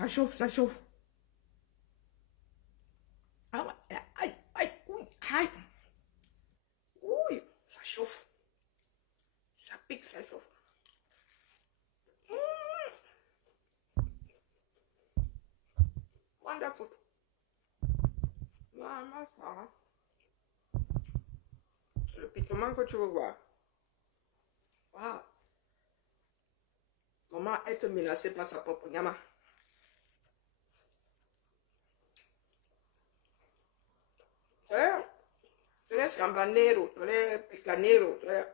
Ça chauffe, ça chauffe. Ah ouais, aïe, aïe, oui, aïe. Oui, ça chauffe. Ça pique, ça chauffe. Wonderful. Maman, ça. Le piquement que tu veux voir. Wow. Comment être menacé par sa propre gamin. Tu es sambanero, tu es picanero, tu es...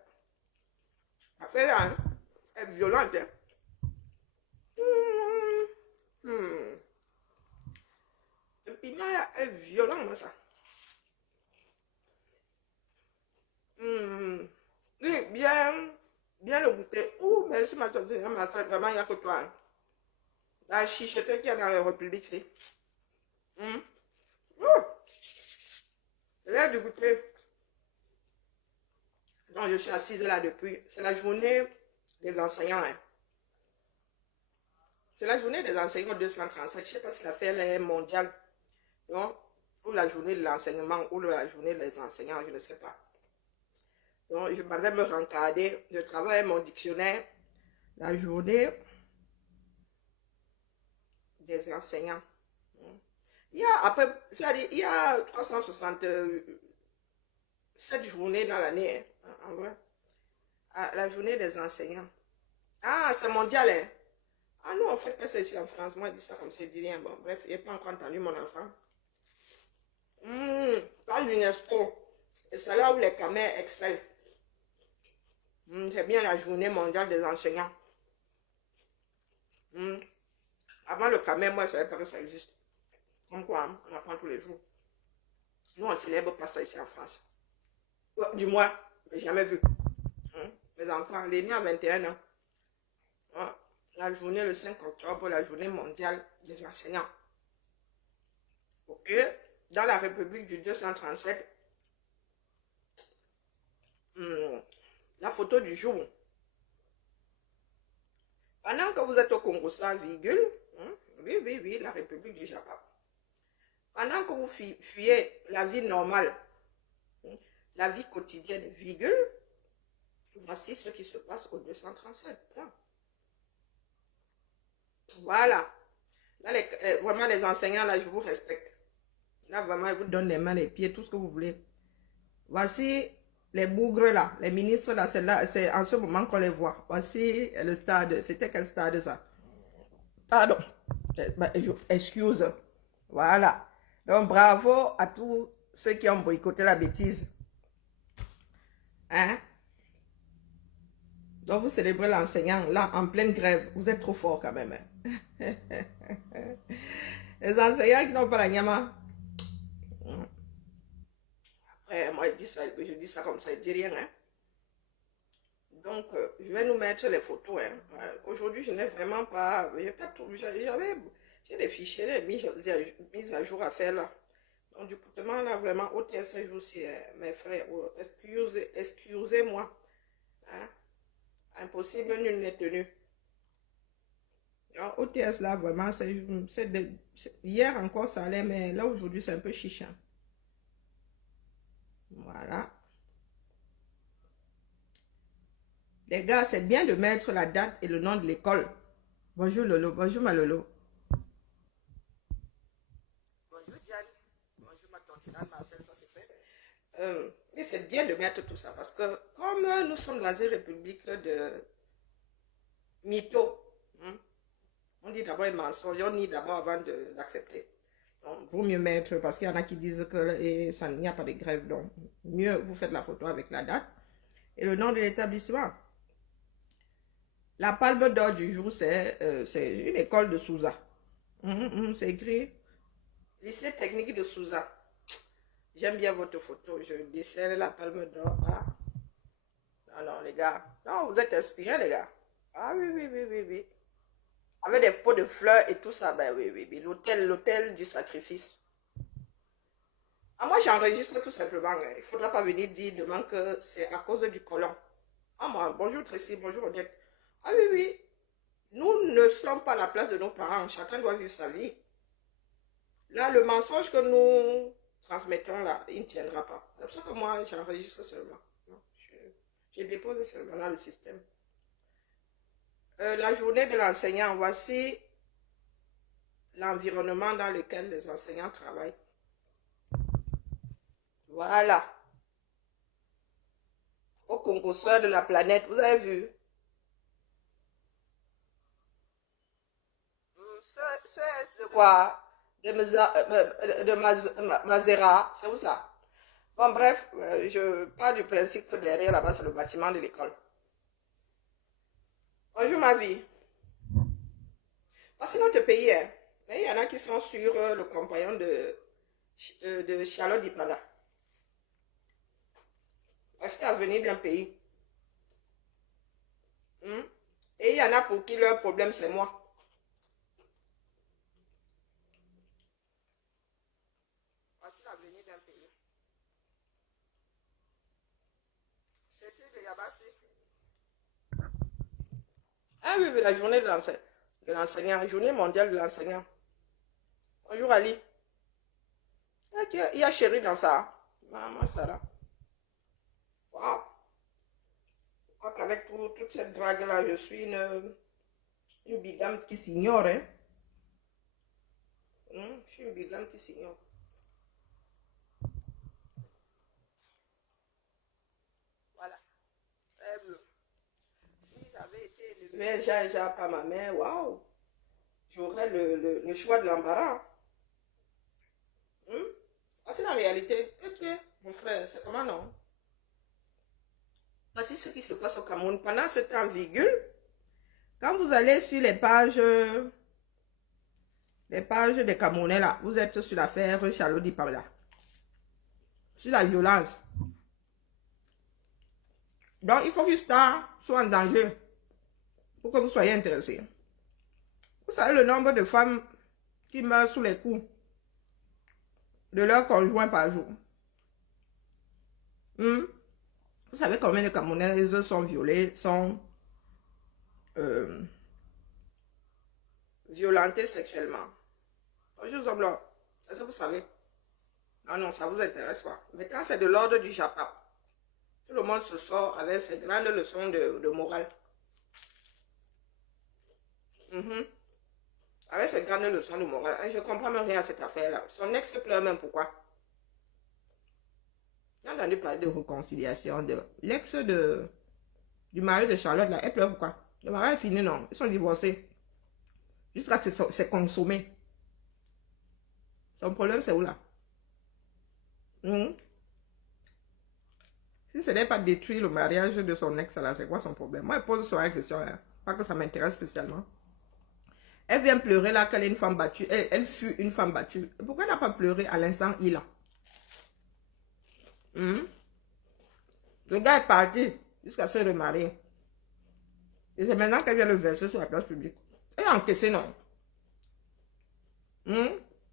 Affaire là, hein? Elle est violente. Hein? Hmm. Le piment est violent, ça. Hmm. Oui, bien, bien le goûter. Ouh, mais si ma tante, vraiment, il n'y a que toi. Hein. La chichette qu'il y a dans la République, c'est. Hmm. Oh, l'heure du goûter. Donc, je suis assise là depuis. C'est la journée des enseignants. Hein. C'est la journée des enseignants 237. Je ne sais pas si la fête est mondiale. Non? Ou la journée de l'enseignement, ou la journée des enseignants, je ne sais pas. Donc, je m'avais me rencarder. Je travaille mon dictionnaire. La journée des enseignants. Il y a après, c'est-à-dire, il y a 367 journées dans l'année, hein, en vrai. Ah, la journée des enseignants. Ah, c'est mondial, hein? Ah non, en fait, c'est ici en France. Moi, je dis ça comme ça, je dis rien. Bon, bref, je n'ai pas encore entendu mon enfant. Pas l'UNESCO. Et c'est là où les camés excellent. C'est bien la journée mondiale des enseignants. Avant le camé, moi, je ne savais pas que ça existe. Comme quoi, hein, on apprend tous les jours. Nous, on ne célèbre pas ça ici en France. Du moins, je n'ai jamais vu. Les enfants, l'aîné à 21 ans. La journée le 5 octobre, la journée mondiale des enseignants. Ok? Dans la République du 237, la photo du jour. Pendant que vous êtes au Congo, ça, virgule, oui, la République du Japon. Pendant que vous fuyez la vie normale, la vie quotidienne, virgule, voici ce qui se passe au 237. Voilà. Là, vraiment, les enseignants, là, je vous respecte. Là, vraiment, ils vous donnent les mains, les pieds, tout ce que vous voulez. Voici les bougres, là, les ministres, là, c'est en ce moment qu'on les voit. Voici le stade. C'était quel stade, ça? Pardon. Excuse. Voilà. Donc, bravo à tous ceux qui ont boycotté la bêtise. Hein? Donc, vous célébrez l'enseignant, là, en pleine grève. Vous êtes trop fort quand même. Hein? Les enseignants qui n'ont pas la nyama. Après, moi, je dis ça comme ça, je dis rien. Hein? Donc, je vais nous mettre les photos. Hein. Aujourd'hui, je n'ai vraiment pas... J'ai des fichiers, des mises à jour à faire là. Donc, du coup, là, vraiment, OTS aussi, mes frères, excusez-moi. Hein? Impossible, nul n'est tenu. Donc, OTS là, vraiment, hier encore, ça allait, mais là, aujourd'hui, c'est un peu chichant. Voilà. Les gars, c'est bien de mettre la date et le nom de l'école. Bonjour Lolo, bonjour ma Lolo. Bonjour Diane, bonjour ma tante Diane, ma frère, ça c'est fait. Mais c'est bien de mettre tout ça parce que comme nous sommes dans une république de mythos, on dit d'abord un mensonge, on dit d'abord avant d'accepter. Donc, vaut mieux mettre, parce qu'il y en a qui disent qu'il n'y a pas de grève, donc mieux vous faites la photo avec la date et le nom de l'établissement. La palme d'or du jour, c'est une école de Souza. C'est écrit lycée technique de Souza. J'aime bien votre photo. Je décerne la palme d'or. Ah. Non, les gars. Non, vous êtes inspirés, les gars. Ah oui. Avec des pots de fleurs et tout ça. Ben oui. L'hôtel du sacrifice. Ah, moi, j'enregistre tout simplement. Hein. Il ne faudra pas venir dire demain que c'est à cause du colon. Ah, moi, bonjour Tracy, bonjour Odette. Ah oui. Nous ne sommes pas à la place de nos parents. Chacun doit vivre sa vie. Là, le mensonge que nous transmettons là, il ne tiendra pas. C'est pour ça que moi, j'enregistre seulement. Je dépose seulement dans le système. La journée de l'enseignant, voici l'environnement dans lequel les enseignants travaillent. Voilà. Au concoureur de la planète, vous avez vu? C'est de quoi? De Mazera, c'est où ça? Bon, bref, je pars du principe que derrière là-bas, c'est le bâtiment de l'école. Bonjour ma vie. Voici notre pays, hein. Mais il y en a qui sont sur le compagnon de Charlotte Dipanda. Est-ce qu'à venir d'un pays? Et il y en a pour qui leur problème, c'est moi. Voici l'avenir d'un pays. C'était de Yabassi. Ah oui, oui, la journée de l'enseignant, journée mondiale de l'enseignant. Bonjour Ali. Il y a chéri dans ça. Maman Sarah. Waouh. Je crois qu'avec toute cette drague-là, je suis une bigame qui s'ignore. Hein? Je suis une bigame qui s'ignore. Voilà. Si j'avais été élevée déjà par ma mère, waouh. J'aurais le choix de l'embarras. Ah, c'est la réalité. Ok, mon frère, c'est comment non? Voici ce qui se passe au Cameroun. Pendant ce temps, virgule, quand vous allez sur les pages des Camerounais là, vous êtes sur l'affaire Charlotte Dipanda. Sur la violence. Donc, il faut que Star soit en danger pour que vous soyez intéressés. Vous savez le nombre de femmes qui meurent sous les coups de leur conjoint par jour. Vous savez combien de Camerounaises sont violées, sont violentées sexuellement. Bonjour Zoblo, est-ce que vous savez? Non, non, ça vous intéresse pas. Mais quand c'est de l'ordre du Japon, tout le monde se sort avec ses grandes leçons de morale. Avec ses grandes leçons de morale. Je ne comprends même rien à cette affaire-là. Son ex pleure même pourquoi? J'ai entendu parler de réconciliation. L'ex du mari de Charlotte, là, elle pleure pourquoi? Le mari est fini, non? Ils sont divorcés. Jusqu'à ce que c'est consommé. Son problème, c'est où là? Si ce n'est pas détruire le mariage de son ex, là, c'est quoi son problème? Moi, je pose sur la question, hein. Pas que ça m'intéresse spécialement. Elle vient pleurer là qu'elle est une femme battue. Elle fut une femme battue. Pourquoi elle n'a pas pleuré à l'instant il a? Le gars est parti jusqu'à se remarier. Et c'est maintenant qu'elle vient le verser sur la place publique. Elle a encaissé, non?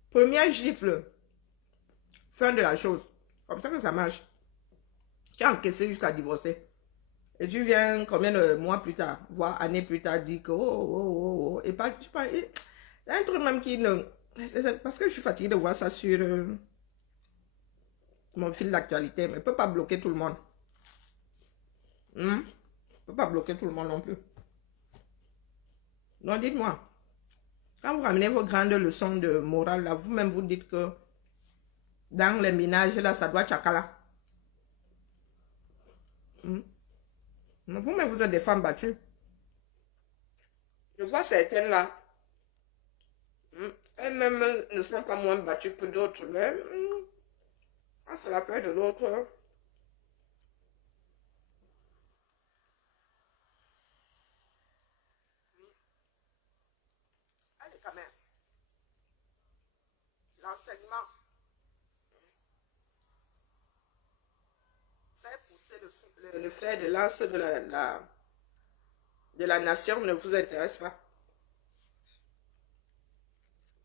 Première gifle. Fin de la chose. Comme ça que ça marche. Tu as encaissé jusqu'à divorcer. Et tu viens combien de mois plus tard, voire années plus tard, dire que oh. Et pas, il y a un truc même qui ne... Parce que je suis fatiguée de voir ça sur mon fil d'actualité. Mais je ne peux pas bloquer tout le monde. Je ne peux pas bloquer tout le monde non plus. Donc dites-moi. Quand vous ramenez vos grandes leçons de morale, là, vous-même vous dites que dans les ménages, là, ça doit tchakala. Vous-même, vous êtes des femmes battues. Je vois certaines là. Elles-mêmes ne sont pas moins battues que d'autres. Mais c'est l'affaire de l'autre. Allez, quand même. L'enseignement fait pousser le fer de lance de la nation ne vous intéresse pas.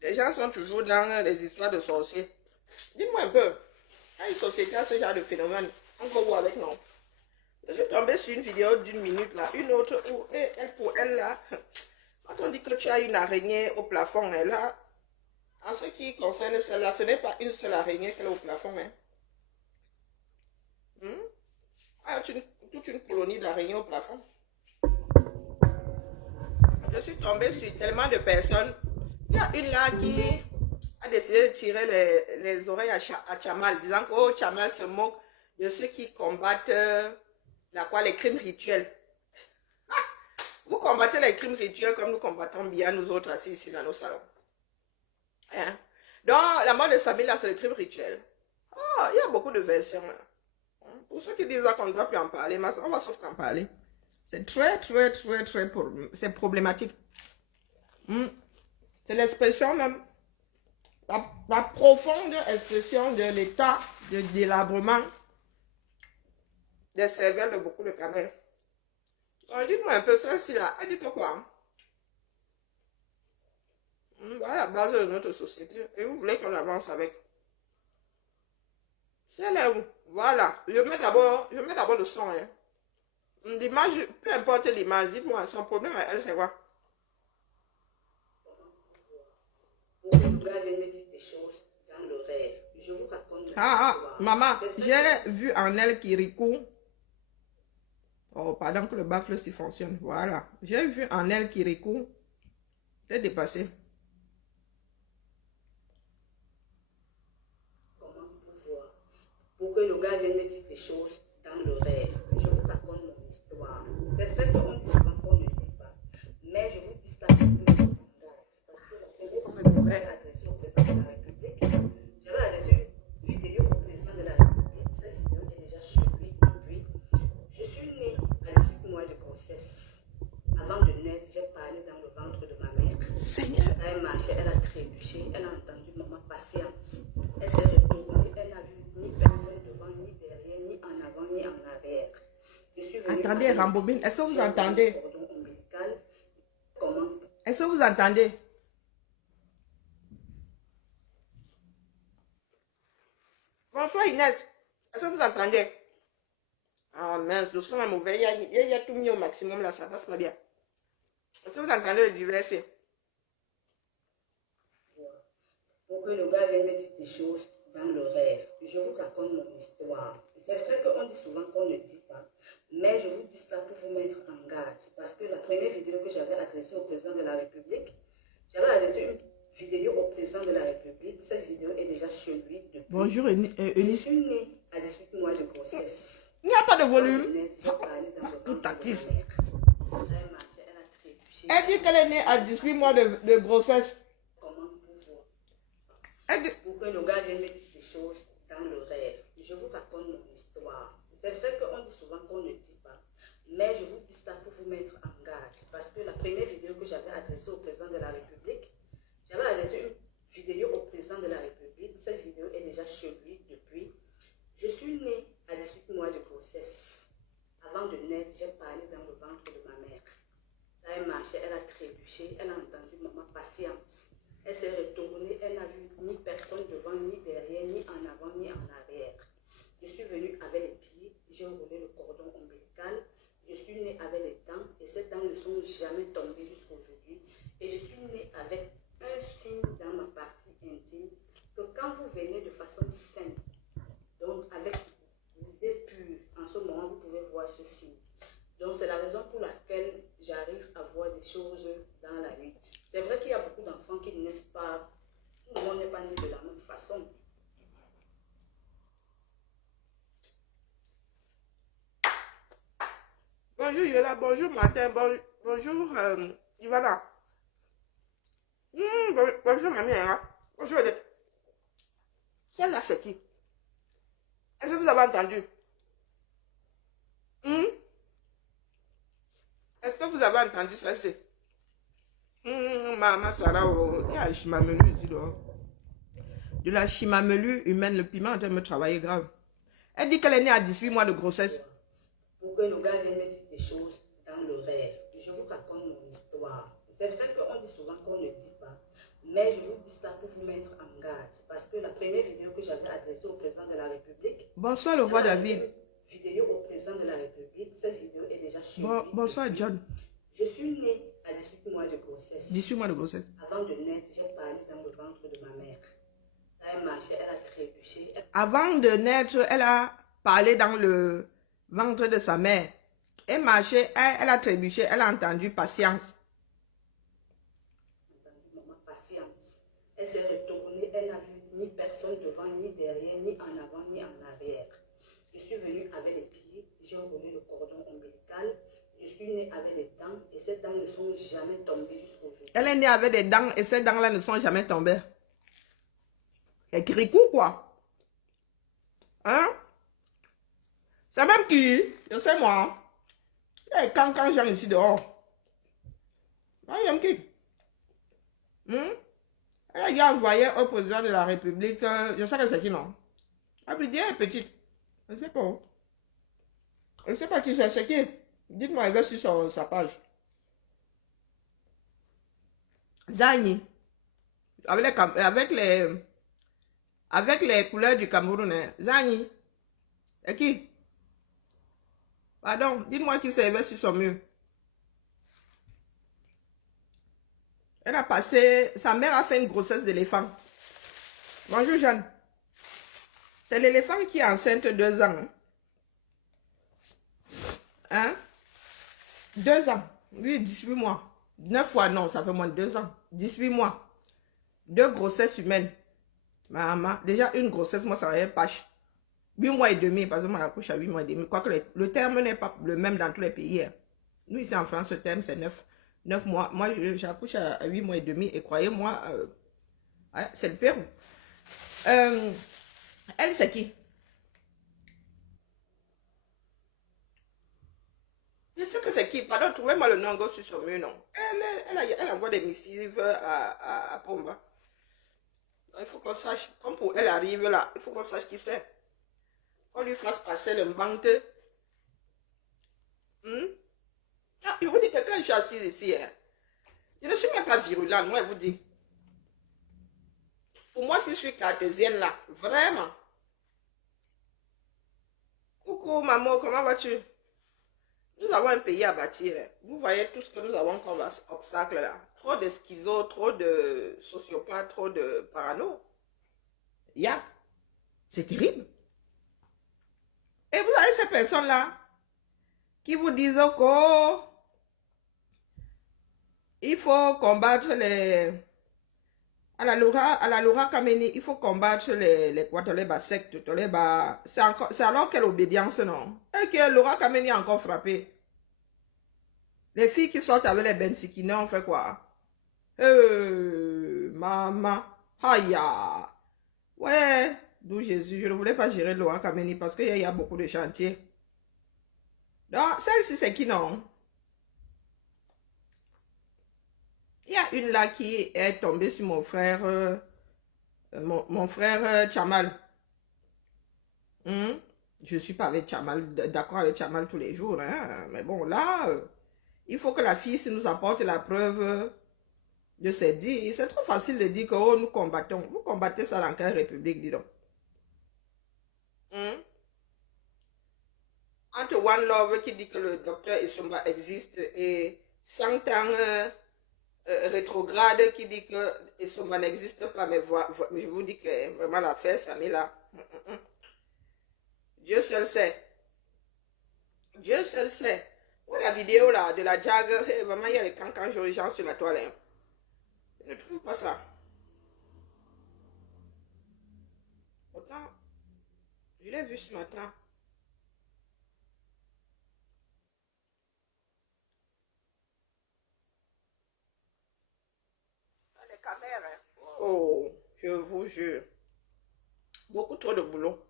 Les gens sont toujours dans les histoires de sorciers. Dis-moi un peu, quand une société a ce genre de phénomène, on peut voir avec non. Je suis tombée sur une vidéo d'une minute là, une autre où elle pour elle là, Quand on dit que tu as une araignée au plafond, hein, là, en ce qui concerne celle-là, ce n'est pas une seule araignée qu'elle a au plafond. Hein. Ah, toute une colonie d'araignées au plafond. Je suis tombée sur tellement de personnes. Il y a une là qui a décidé de tirer les oreilles à Chamal, disant que oh, Chamal se moque de ceux qui combattent les crimes rituels. Vous combattez les crimes rituels comme nous combattons bien nous autres assis ici dans nos salons. Hein? Donc, la mort de Samila, c'est le crime rituel. Oh, il y a beaucoup de versions. Hein? Pour ceux qui disent qu'on ne doit plus en parler, mais on va sauf qu'en parler. C'est très c'est problématique. C'est l'expression même, la profonde expression de l'état de délabrement des cervelles de beaucoup de camels. Dites-moi un peu ça, si là, elle dit quoi? Voilà la base de notre société. Et vous voulez qu'on avance avec? C'est là où? Voilà. Je mets d'abord le son. Hein. L'image, peu importe l'image, dites-moi, son problème à elle, c'est quoi? Maman, j'ai vu en elle Kirikou. Oh, pardon que le baffle s'y fonctionne. Voilà. J'ai vu en elle Kirikou. T'es dépassé. Comment pouvoir? Pour que le gars vienne me dire des choses dans le rêve. Je vous raconte mon histoire. C'est vrai qu'on dit souvent qu'on ne dit pas. Mais je vous dis ça parce que la première fois que je m'avais adressé au président de la République, j'avais adressé une vidéo au président de la République. Cette vidéo est déjà sur lui depuis. Je suis née à 18 mois de grossesse. Avant de naître, j'ai parlé dans le ventre de ma mère. Seigneur. Elle marchait, elle a trébuché, elle a entendu maman patiente. Elle s'est retournée, elle n'a vu ni personne devant, ni derrière, ni en avant, ni en arrière. Je suis venue. Attendez, Rambobine, est-ce que vous entendez? Comment? Est-ce que vous entendez? Bonsoir Inès, est-ce que vous entendez? Ah mince, le son est mauvais, il y a tout mis au maximum là, ça passe pas bien. Est-ce que vous entendez le diverser? Pour que le gars vienne me dire des choses dans le rêve. Je vous raconte mon histoire. C'est vrai qu'on dit souvent qu'on ne dit pas, mais je vous dis ça pour vous mettre en garde. Parce que la première vidéo que j'avais adressée au président de la République, j'avais adressé une vidéo au président de la République. Cette vidéo est déjà chez lui depuis. Bonjour Eunice. Je suis née à 18 mois de grossesse. Il n'y a pas de volume. Tout artiste. Elle dit qu'elle est née à 18 mois de grossesse. Comment pouvoir? Pour que le gars vienne me dire des choses dans le rêve. Je vous raconte mon histoire. C'est vrai qu'on dit souvent qu'on ne dit pas, mais je vous dis ça pour vous mettre en garde. Parce que la première vidéo que j'avais adressée au président de la République, j'avais adressé une vidéo au président de la République. Cette vidéo est déjà chez lui depuis. Je suis née à 18 mois de grossesse. Avant de naître, j'ai parlé dans le ventre de ma mère. Là, elle marchait, elle a trébuché, elle a entendu maman patiente. Elle s'est retournée, elle n'a vu ni personne devant, ni derrière, ni en avant, ni en arrière. Je suis venue avec les pieds, j'ai roulé le cordon ombilical. Je suis née avec les dents et ces dents ne sont jamais tombées jusqu'à aujourd'hui. Et je suis née avec un signe dans ma partie intime que quand vous venez de façon saine, donc avec l'idée pure, en ce moment vous pouvez voir ce signe. Donc c'est la raison pour laquelle j'arrive à voir des choses dans la nuit. C'est vrai qu'il y a beaucoup d'enfants qui ne naissent pas, tout le monde n'est pas né de la même façon. Bonjour Yola, bonjour Martin, bonjour Ivana. Bonjour mamie, hein? Bonjour Odette. Celle-là c'est qui? Est-ce que vous avez entendu? Est-ce que vous avez entendu ça? C'est Maman Sarah, il y a un chimamelu ici dehors. De la chimamelu humaine, le piment est en train de me travailler grave. Elle dit qu'elle est née à 18 mois de grossesse. Pour que le gars vienne me dire des choses dans le rêve. Je vous raconte mon histoire. C'est vrai qu'on dit souvent qu'on ne dit pas, mais je vous dis ça pour vous mettre en garde. Parce que la première vidéo que j'avais adressée au président de la République. Bonsoir le roi David. Vidéo au président de la République. Cette vidéo est déjà chez lui. Bonsoir John. Je suis née à 18 mois de grossesse. 18 mois de grossesse. Avant de naître, j'ai parlé dans le ventre de ma mère. Elle marchait, elle a trébuché. Avant de naître, elle a parlé dans le ventre de sa mère. Elle marchait, elle a trébuché, elle a entendu patience. Maman, patience. Elle s'est retournée, elle n'a vu ni personne devant, ni derrière, ni en avant, ni en arrière. Je suis venue avec les pieds, j'ai enroulé le cordon ombilical. Je suis née avec des dents et ces dents ne sont jamais tombées jusqu'au jour. Elle est née avec des dents et ces dents-là ne sont jamais tombées. Elle cricou quoi. Hein? C'est même qui? Je sais moi. Et quand j'ai ici dehors. Ah, il y a qui? Elle a envoyé au président de la République. Je sais que c'est qui non? Ah, puis elle est petite. Je ne sais pas. Je ne sais pas qui c'est qui. Dites-moi, elle va sur sa page. Zani. Avec les couleurs du Cameroun. Hein. Zani. Et qui? Pardon, dites-moi qui s'est sur son mur. Elle a passé... Sa mère a fait une grossesse d'éléphant. Bonjour Jeanne. C'est l'éléphant qui est enceinte 2 ans. Hein? 2 ans. Oui, 18 mois. 9 fois, non, ça fait moins de 2 ans. 18 mois. 2 grossesses humaines. Maman, déjà une grossesse, moi, ça va être pâche. 8 mois et demi, parce que moi, j'accouche à 8 mois et demi. Quoique le terme n'est pas le même dans tous les pays. Hein. Nous, ici en France, ce terme, c'est 9 mois. Moi, j'accouche à 8 mois et demi. Et croyez-moi, c'est le Pérou. Elle, c'est qui? Je sais que c'est qui. Pardon, trouvez-moi le nom gauche sur son mur, non. Elle envoie des missives à Pomba. Il faut qu'on sache. Comme pour elle arrive là, il faut qu'on sache qui c'est. On lui fasse passer le mbante. Ah, je vous dis que quand je suis assise ici, hein, je ne suis même pas virulente, moi, je vous dis. Pour moi, je suis cartésienne là. Vraiment. Coucou, maman, comment vas-tu? Nous avons un pays à bâtir. Hein. Vous voyez tout ce que nous avons comme obstacle là. Trop de schizo, trop de sociopathes, trop de parano. Yak. C'est terrible. Et vous avez ces personnes-là qui vous disent que il faut combattre les... À la Laura Kameni, il faut combattre les sectes. C'est alors quelle obédience, non? Et que Laura Kameni a encore frappé. Les filles qui sortent avec les bensikines, on fait quoi? Maman. Aïe. Ouais. D'où Jésus. Je ne voulais pas gérer Laura Kameni parce qu'il y a beaucoup de chantiers. Donc, celle-ci, c'est qui, non? Il y a une là qui est tombée sur mon frère, mon frère Chamal. Je ne suis pas avec Chamal, d'accord avec Chamal tous les jours. Hein? Mais bon, là, il faut que la fille nous apporte la preuve de ses dits. C'est trop facile de dire que oh, nous combattons. Vous combattez ça dans quelle république, dis donc? Entre One Love qui dit que le docteur Essomba existe et 100 ans rétrograde qui dit que Essomba n'existe pas, mais je vous dis que vraiment l'affaire, ça met là. Dieu seul sait. Dieu seul sait. Où la vidéo là de la Jag, vraiment il y a les cancans gens sur la toilette. Je ne trouve pas ça. Pourtant, je l'ai vu ce matin. Les caméras. Oh, je vous jure. Beaucoup trop de boulot.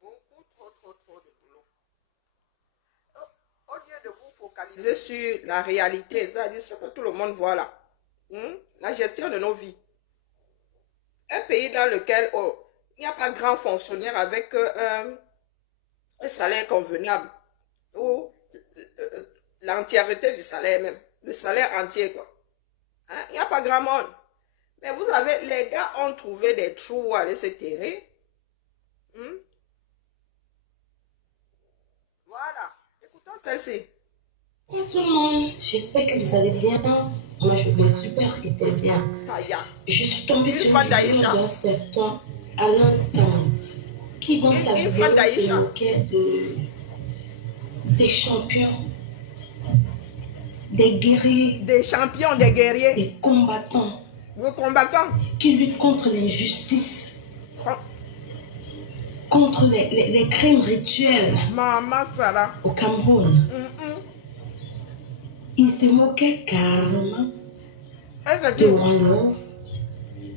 Beaucoup trop de boulot. Au lieu de vous focaliser sur la réalité, c'est-à-dire ce que tout le monde voit là. La gestion de nos vies. Un pays dans lequel il n'y a pas grand fonctionnaire avec un salaire convenable. Ou l'entièreté du salaire même. Le salaire entier, quoi. Hein? Il n'y a pas grand monde. Mais vous avez, les gars ont trouvé des trous où aller se terrer. Voilà. celle-ci. Bonjour tout le monde, j'espère que vous allez bien. Moi je vais super hyper bien. Aya. Je suis tombée Une sur fan une d'Aïcha. vidéo d'un certain Alain Tam qui dans sa Une vidéo fan se d'Aïcha. moquait des champions, des guerriers, Des champions, des guerriers, des combattants vos combattants. qui luttent contre l'injustice, Oh, contre les crimes rituels Maman Sarah. au Cameroun. Il se moquait carrément Elle a de dit, One Love,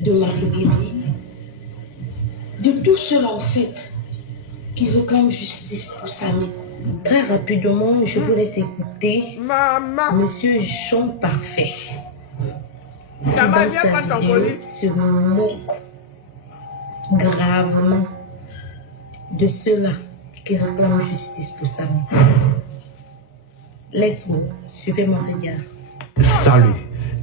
de Marie Bibi, de tout cela en fait qui réclame justice pour Samy. Très rapidement, je vous laisse écouter maman. Monsieur Jean Parfait. Maman, Dans viens sa prendre ton vidéo, colis. se moque gravement de ceux-là qui réclament justice pour Samy. Laisse-moi, suivez mon regard. Salut.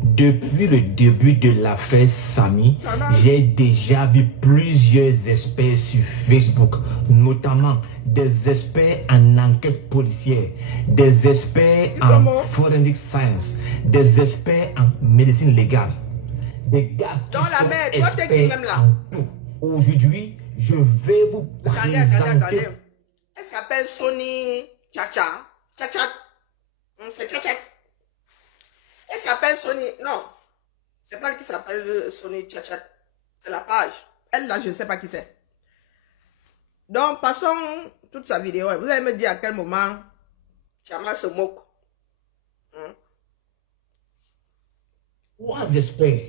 Depuis le début de l'affaire Samy, j'ai déjà vu plusieurs experts sur Facebook, notamment des experts en enquête policière, des experts en forensic science, des experts en médecine légale, des gars qui Dans la sont mer, toi, t'es qui experts même là? en tout. Aujourd'hui, je vais vous Attendez. présenter. Elle s'appelle Sony Tchatcha. Tchatcha. C'est Tchatcha. Elle s'appelle Sony. Non. C'est pas elle qui s'appelle Sony Tchatcha. C'est la page. Elle là, je ne sais pas qui c'est. Donc, passons toute sa vidéo. Vous allez me dire à quel moment Chama se moque. Trois experts.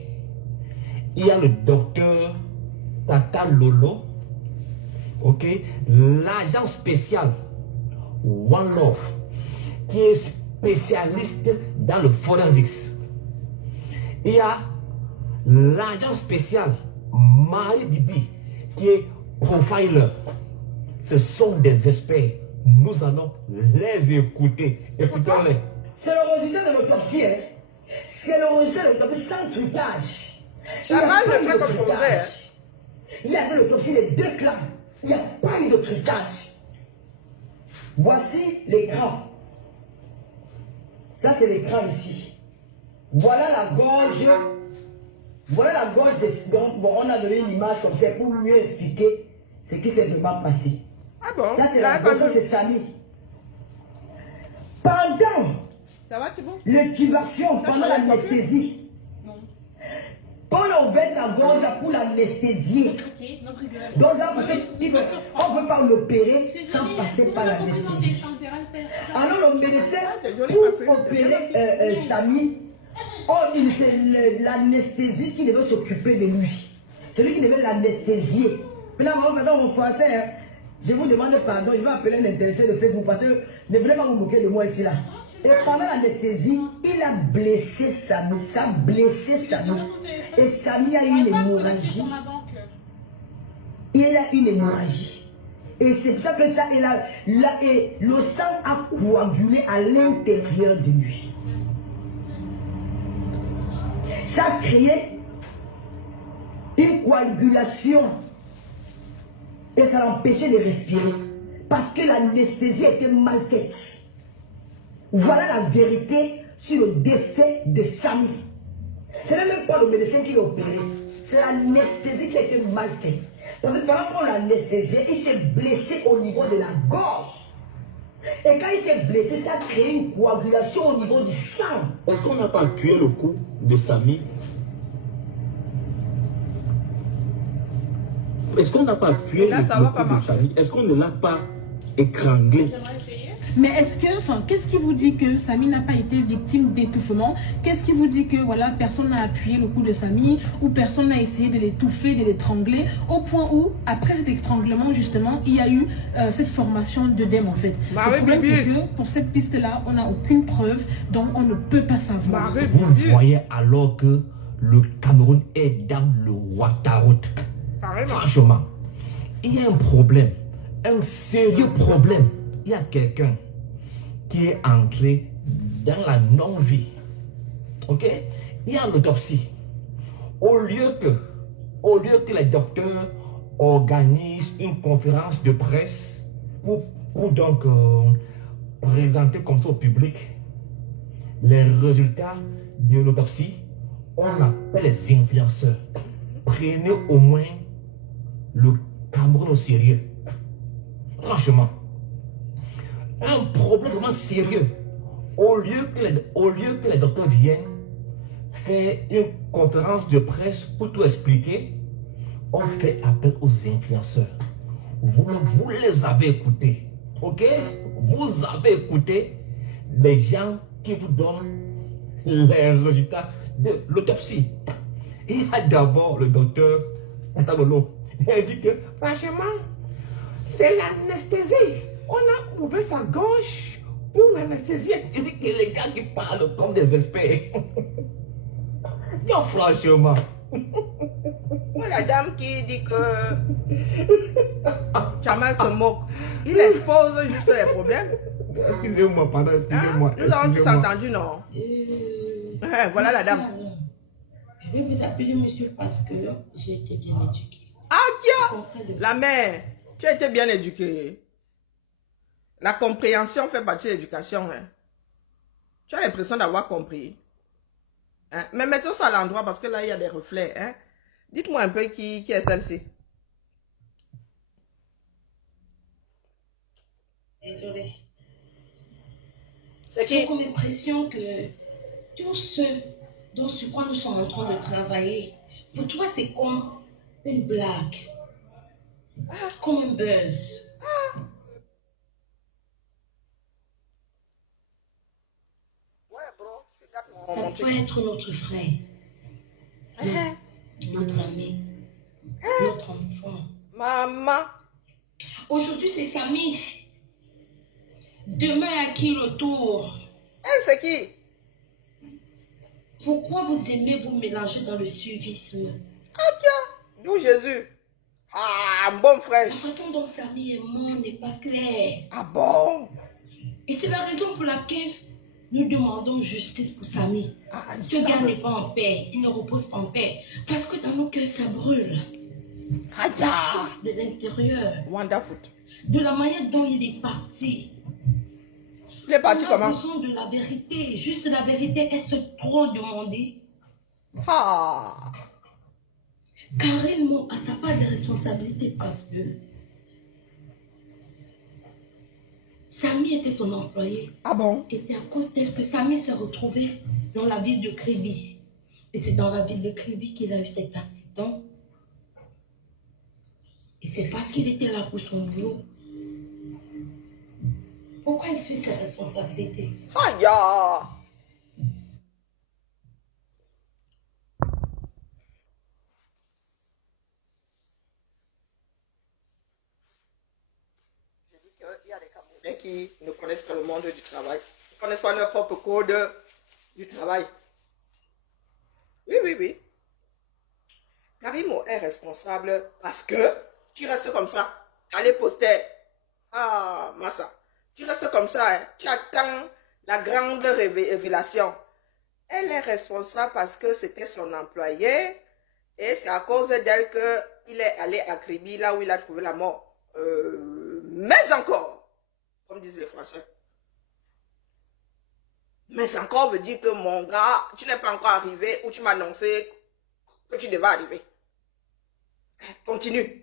Il y a le docteur Tata Lolo, ok, l'agent spécial One Love, qui est spécialiste dans le forensics. Il y a l'agent spécial Marie Bibi, qui est profiler. Ce sont des experts. Nous allons les écouter. Écoutons-les. C'est le résultat de l'autopsie. Hein. C'est le résultat de l'autopsie sans trucage. Chama le fait comme on veut. Il y a que l'autopsie des deux clans. Il n'y a pas eu de trucage. Voici l'écran. Ça, c'est l'écran ici. Voilà la gorge. Voilà la gorge des... Donc, bon, on a donné une image comme ça pour mieux expliquer ce qui s'est vraiment passé. Ah bon? Ça, c'est la gorge, ça, c'est Samy. Pendant Ça va, Thibaut? l'intubation, pendant l'anesthésie, quand on baisse la gorge pour l'anesthésier, donc là, on ne peut pas l'opérer sans passer par l'anesthésie. Alors le médecin, pour opérer Samy, c'est l'anesthésiste qui devait s'occuper de lui. Celui qui devait l'anesthésier. Maintenant, en français, hein, je vous demande pardon, je vais appeler l'intellectuel de Facebook parce que ne voulez pas vous moquer de moi ici là. Et pendant l'anesthésie, il a blessé Samy. Ça a blessé Samy. Et Samy a eu une hémorragie. Il a une hémorragie. Et c'est pour ça que ça, et le sang a coagulé à l'intérieur de lui. Ça a créé une coagulation. Et ça l'empêchait de respirer. Parce que l'anesthésie était mal faite. Voilà la vérité sur le décès de Samy. Ce n'est même pas le médecin qui l'a opéré. C'est l'anesthésie qui a été mal faite. Parce que par rapport à l'anesthésie, il s'est blessé au niveau de la gorge. Et quand il s'est blessé, ça a créé une coagulation au niveau du sang. Est-ce qu'on n'a pas appuyé le cou de Samy? Est-ce qu'on n'a pas appuyé le cou de Samy? Est-ce qu'on ne l'a pas étranglé? Mais est-ce que, enfin, qu'est-ce qui vous dit que Samy n'a pas été victime d'étouffement? Qu'est-ce qui vous dit que, voilà, personne n'a appuyé le cou de Samy ou personne n'a essayé de l'étouffer, de l'étrangler, au point où, après cet étranglement, justement, il y a eu cette formation d'œdème, en fait. Le problème, c'est que, pour cette piste-là, on n'a aucune preuve, donc on ne peut pas savoir. Vous voyez alors que le Cameroun est dans le Ouattara. Franchement, il y a un problème, un sérieux problème. Il y a quelqu'un qui est entré dans la non-vie. Ok? Il y a l'autopsie. Au lieu que les docteurs organisent une conférence de presse pour donc présenter comme ça au public les résultats de l'autopsie, on appelle les influenceurs. Prenez au moins le Cameroun au sérieux. Franchement, un problème vraiment sérieux. Au lieu que les docteurs viennent faire une conférence de presse pour tout expliquer, on fait appel aux influenceurs. Vous les avez écoutés, ok? Vous avez écouté des gens qui vous donnent les résultats de l'autopsie. Il y a d'abord le docteur Atabolo. Il dit que, franchement, c'est l'anesthésie. On a ouvert sa gauche pour l'anesthésier. Il dit que les gars qui parlent comme des experts. Non, franchement. La dame qui dit que Tchamal se moque, il expose juste les problèmes. Excusez-moi, pardon, excusez-moi. Hein? Nous avons tous entendu, non? Voilà la dame. Je vais vous appeler monsieur parce que j'ai été bien éduquée. Ah, tiens! La mère, tu as été bien éduquée. La compréhension fait partie de l'éducation. Hein. Tu as l'impression d'avoir compris. Hein? Mais mettons ça à l'endroit parce que là, il y a des reflets. Hein? Dites-moi un peu qui est celle-ci. Désolée. C'est J'ai qui? comme l'impression que tout ce dont sur quoi nous sommes en train de travailler, pour toi, c'est comme une blague. Comme un buzz. Ouais, bro. Ça peut être notre frère, notre ami, notre enfant. Maman. Aujourd'hui, c'est Samy. Demain, à qui le tour? C'est qui? Pourquoi vous aimez vous mélanger dans le suivisme? Ah, tiens. D'où Jésus? Ah, bon frère. La façon dont Samy est mort n'est pas claire. Ah bon? Et c'est la raison pour laquelle nous demandons justice pour Samy. Ah, Ce gars n'est pas en paix, il ne repose pas en paix. Parce que dans nos cœurs, ça brûle. Ça chauffe de l'intérieur. Wonderful. De la manière dont il est parti. Il est parti On a comment? besoin de la vérité. Juste la vérité, est-ce trop demandé? Ah. Karine a sa part de responsabilité parce que Samy était son employé. Ah bon? Et c'est à cause d'elle que Samy s'est retrouvé dans la ville de Kribi. Et c'est dans la ville de Kribi qu'il a eu cet accident. Et c'est parce qu'il était là pour son boulot. Pourquoi il fait ses responsabilités? Aïe! J'ai dit qu'il y a des Camerounais qui ne connaissent pas le monde du travail. Ils ne connaissent pas leur propre code du travail. Oui, oui, oui. Karimo est responsable parce que tu restes comme ça. Allez poster. Ah, Massa. Tu restes comme ça. Hein. Tu attends la grande révélation. Elle est responsable parce que c'était son employé. Et c'est à cause d'elle qu'il est allé à Kribi, là où il a trouvé la mort. Mais encore, comme disent les Français. Mais encore veut dire que mon gars, tu n'es pas encore arrivé ou tu m'as annoncé que tu devais arriver. Continue.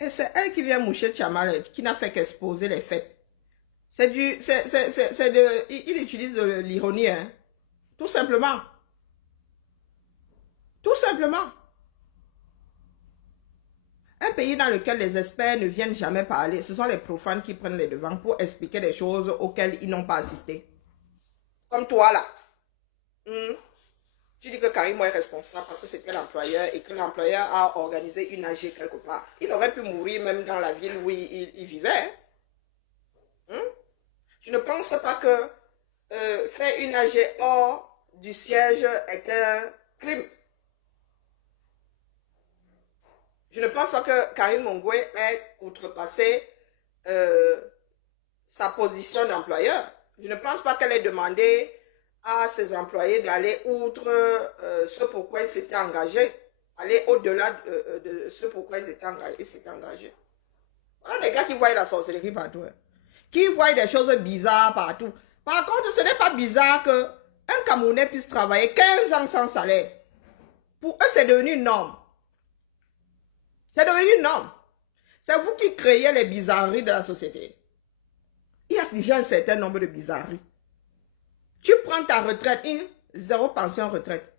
Et c'est elle qui vient moucher Tchamal, qui n'a fait qu'exposer les faits. Il utilise de l'ironie, hein. Tout simplement. Tout simplement. Un pays dans lequel les experts ne viennent jamais parler, ce sont les profanes qui prennent les devants pour expliquer des choses auxquelles ils n'ont pas assisté. Comme toi là. Tu dis que Karimo est responsable parce que c'était l'employeur et que l'employeur a organisé une AG quelque part. Il aurait pu mourir même dans la ville où il vivait. Je ne pense pas que faire une AG hors du siège est un crime. Je ne pense pas que Karine Mongwe ait outrepassé sa position d'employeur. Je ne pense pas qu'elle ait demandé à ses employés d'aller outre ce pourquoi ils s'étaient engagés. aller au-delà de ce pourquoi ils s'étaient engagés. Voilà des gars qui voient la sorcellerie partout. Hein. Qui voient des choses bizarres partout. Par contre, ce n'est pas bizarre qu'un Camerounais puisse travailler 15 ans sans salaire. Pour eux, c'est devenu une norme. C'est devenu une norme. C'est vous qui créez les bizarreries de la société. Il y a déjà un certain nombre de bizarreries. Tu prends ta retraite, zéro pension retraite.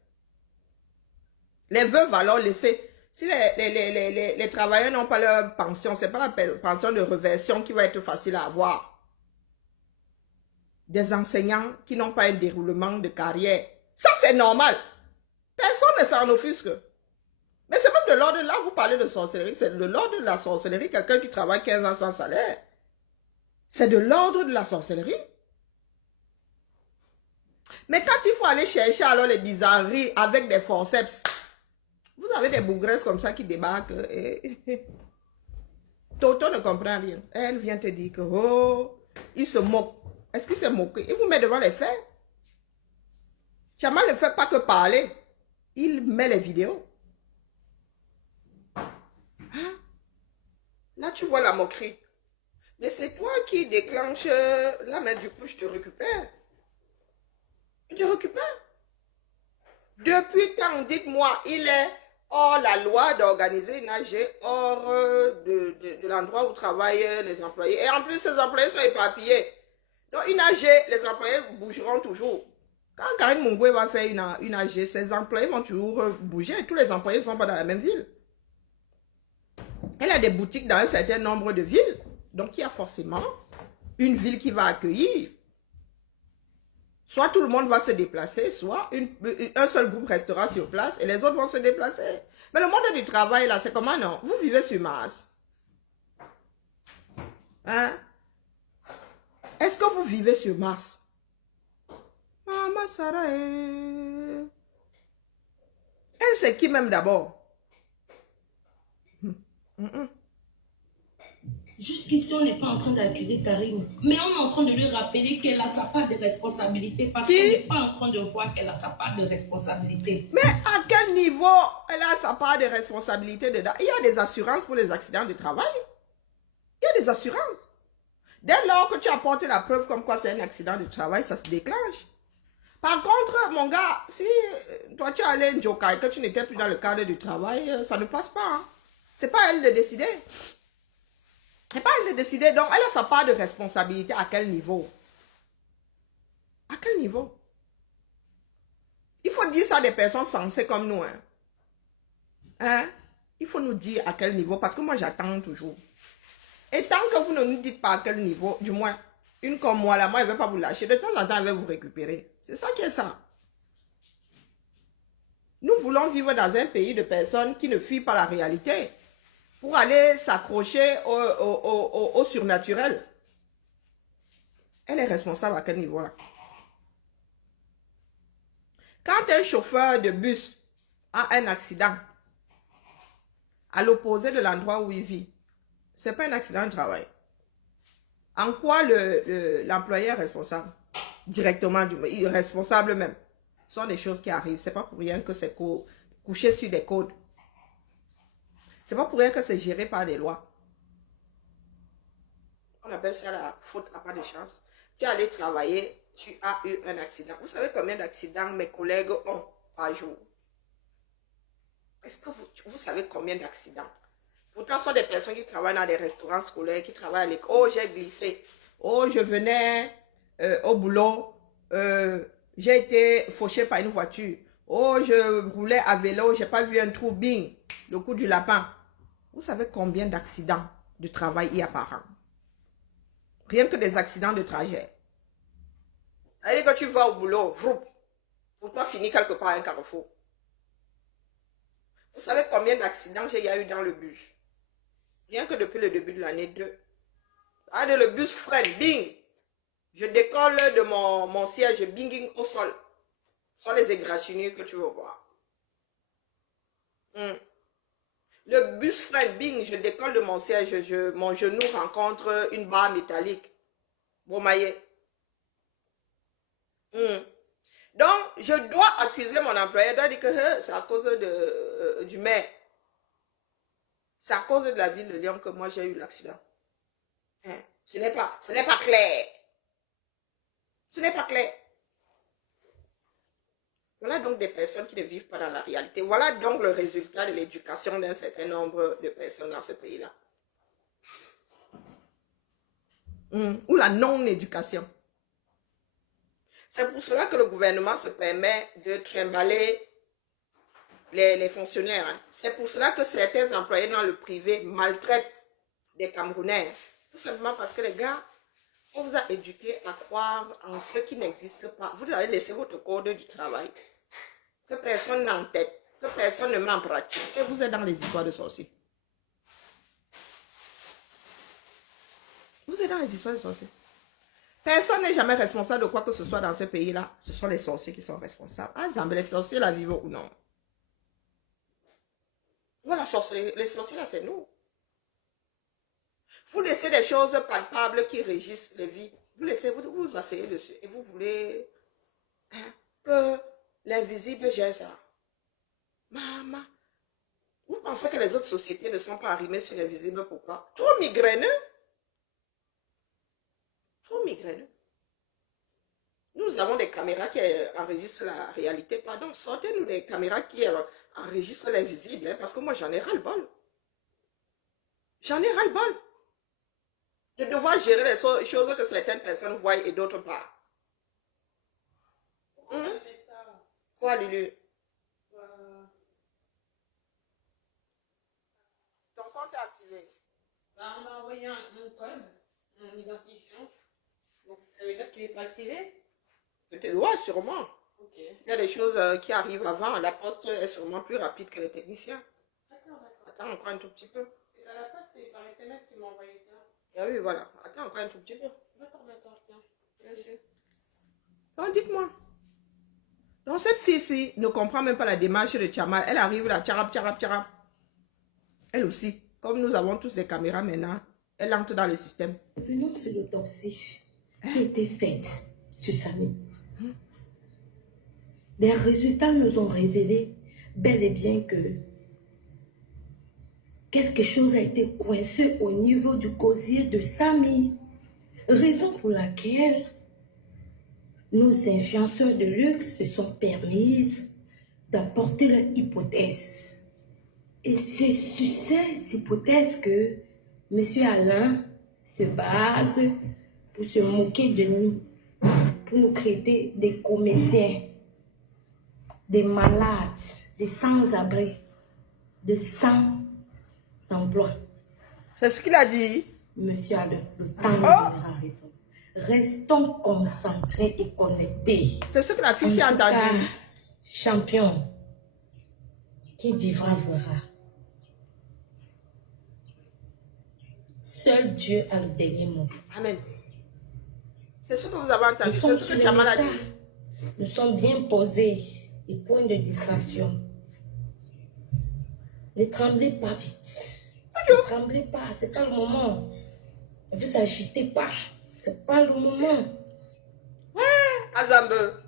Les veuves alors laisser. Si les travailleurs n'ont pas leur pension, ce n'est pas la pension de réversion qui va être facile à avoir. Des enseignants qui n'ont pas un déroulement de carrière. Ça, c'est normal. Personne ne s'en offusque. Mais c'est même de l'ordre, là, vous parlez de sorcellerie, c'est de l'ordre de la sorcellerie, quelqu'un qui travaille 15 ans sans salaire. C'est de l'ordre de la sorcellerie. Mais quand il faut aller chercher alors les bizarreries avec des forceps, vous avez des bougresses comme ça qui débarquent et Toto ne comprend rien. Elle vient te dire que, oh, il se moque. Est-ce qu'il se moque? Il vous met devant les faits. Chama ne fait pas que parler. Il met les vidéos. Hein? Là, tu vois la moquerie. Mais c'est toi qui déclenche... Là, mais du coup, je te récupère. Je te récupère. Depuis quand, dites-moi, il est hors la loi d'organiser une AG, hors de l'endroit où travaillent les employés. Et en plus, ces employés sont éparpillés. Donc, une AG, les employés bougeront toujours. Quand Karine Mungwe va faire une AG, ses employés vont toujours bouger. Tous les employés ne sont pas dans la même ville. Elle a des boutiques dans un certain nombre de villes. Donc, il y a forcément une ville qui va accueillir. Soit tout le monde va se déplacer, soit un seul groupe restera sur place et les autres vont se déplacer. Mais le monde du travail, là, c'est comment, non? Vous vivez sur Mars. Hein? Est-ce que vous vivez sur Mars? Maman Sarah, elle, c'est qui même d'abord? Jusqu'ici, on n'est pas en train d'accuser Karine, mais on est en train de lui rappeler qu'elle a sa part de responsabilité parce qu'on n'est pas en train de voir qu'elle a sa part de responsabilité. Mais à quel niveau elle a sa part de responsabilité dedans? Il y a des assurances pour les accidents de travail. Il y a des assurances. Dès lors que tu apportes la preuve comme quoi c'est un accident de travail, ça se déclenche. Par contre, mon gars, si toi tu allais en Joka et que tu n'étais plus dans le cadre du travail, ça ne passe pas. Hein. C'est pas elle de décider. C'est pas elle de décider. Donc, elle a sa part de responsabilité. À quel niveau? À quel niveau? Il faut dire ça à des personnes sensées comme nous. Hein? Hein? Il faut nous dire à quel niveau. Parce que moi, j'attends toujours. Et tant que vous ne nous dites pas à quel niveau, du moins, une comme moi, là, moi, elle ne veut pas vous lâcher. De temps en temps, elle va vous récupérer. C'est ça qui est ça. Nous voulons vivre dans un pays de personnes qui ne fuient pas la réalité pour aller s'accrocher au surnaturel. Elle est responsable à quel niveau là? Quand un chauffeur de bus a un accident à l'opposé de l'endroit où il vit, ce n'est pas un accident de travail. En quoi l'employeur est responsable? Directement, il est responsable même. Ce sont des choses qui arrivent. Ce n'est pas pour rien que c'est couché sur des codes. Ce n'est pas pour rien que c'est géré par des lois. On appelle ça la faute à pas de chance. Tu es allé travailler, tu as eu un accident. Vous savez combien d'accidents mes collègues ont par jour? Est-ce que vous savez combien d'accidents? Pourtant, ce sont des personnes qui travaillent dans des restaurants scolaires, qui travaillent à l'école. Oh, j'ai glissé. Oh, je venais au boulot. J'ai été fauché par une voiture. Oh, je roulais à vélo, je n'ai pas vu un trou, bing, le coup du lapin. Vous savez combien d'accidents de travail il y a par an? Rien que des accidents de trajet. Allez, quand tu vas au boulot, vroup, pour toi, finir quelque part à un carrefour. Vous savez combien d'accidents il y a eu dans le bus? Rien que depuis le début de l'année 2. Allez, le bus freine, bing. Je décolle de mon siège, binging au sol. Ce sont les égratignures que tu veux voir. Le bus freine, bing, je décolle de mon siège, mon genou rencontre une barre métallique. Bromaillé. Donc, je dois accuser mon employeur, je dois dire que c'est à cause du maire. C'est à cause de la ville de Lyon que moi j'ai eu l'accident. Hein? Ce n'est pas clair. Ce n'est pas clair. Voilà donc des personnes qui ne vivent pas dans la réalité. Voilà donc le résultat de l'éducation d'un certain nombre de personnes dans ce pays-là. Ou la non-éducation. C'est pour cela que le gouvernement se permet de trimballer les fonctionnaires. Hein. C'est pour cela que certains employés dans le privé maltraitent des Camerounais. Tout simplement parce que les gars, on vous a éduqué à croire en ce qui n'existe pas. Vous avez laissé votre code du travail. Que personne n'a en tête. Que personne ne met en pratique. Et vous êtes dans les histoires de sorciers. Vous êtes dans les histoires de sorciers. Personne n'est jamais responsable de quoi que ce soit dans ce pays-là. Ce sont les sorciers qui sont responsables. Ensemble, les sorciers la vivent ou non. Voilà, les sorciers là, c'est nous. Vous laissez des choses palpables qui régissent les vies. Vous laissez, vous asseyez dessus. Et vous voulez que l'invisible gère ça. Maman. Vous pensez que les autres sociétés ne sont pas arrimées sur l'invisible? Pourquoi? Trop migraineux. Trop migraineux. Nous avons des caméras qui enregistrent la réalité. Pardon, sortez-nous des caméras qui enregistrent l'invisible. Hein, parce que moi, j'en ai ras-le-bol. J'en ai ras-le-bol. De devoir gérer les choses que certaines personnes voient et d'autres pas. Quoi, Lulu? Ton compte est activé. Bah, on m'a envoyé un code, mon identifiant. Donc ça veut dire qu'il n'est pas activé? Peut-être, ouais, sûrement. Ok. Il y a des choses qui arrivent avant. La poste est sûrement plus rapide que les techniciens. D'accord, d'accord. Attends encore un tout petit peu. À la place, c'est par SMS qu'ils m'ont envoyé ça. Ah oui, voilà. Attends encore un tout petit peu. D'accord, d'accord, bien. Bien sûr. Donc, dites-moi. Donc, cette fille-ci ne comprend même pas la démarche de Tchamal. Elle arrive là, tcharap, tcharap, tcharap. Elle aussi. Comme nous avons tous des caméras maintenant, elle entre dans le système. Venons sur l'autopsie qui a été faite sur Samy. Les résultats nous ont révélé bel et bien que quelque chose a été coincé au niveau du gosier de Samy. Raison pour laquelle nos influenceurs de luxe se sont permises d'apporter leur hypothèse. Et c'est sur ces hypothèses que M. Alain se base pour se moquer de nous, pour nous traiter des comédiens, des malades, des sans-abri, de sans-emploi. C'est ce qu'il a dit. Monsieur Alain, le temps nous donnera raison. Restons concentrés et connectés. C'est ce que la fille s'est entendue. Champion, qui vivra verra. Seul Dieu a le dernier mot. Amen. C'est ce que vous avez entendu. C'est ce que Tchamal a dit. Nous sommes bien posés. Et point de distraction. Ne tremblez pas vite. Ne tremblez pas, c'est pas le moment. Ne vous agitez pas. C'est pas le moment. Ouais, Azambe.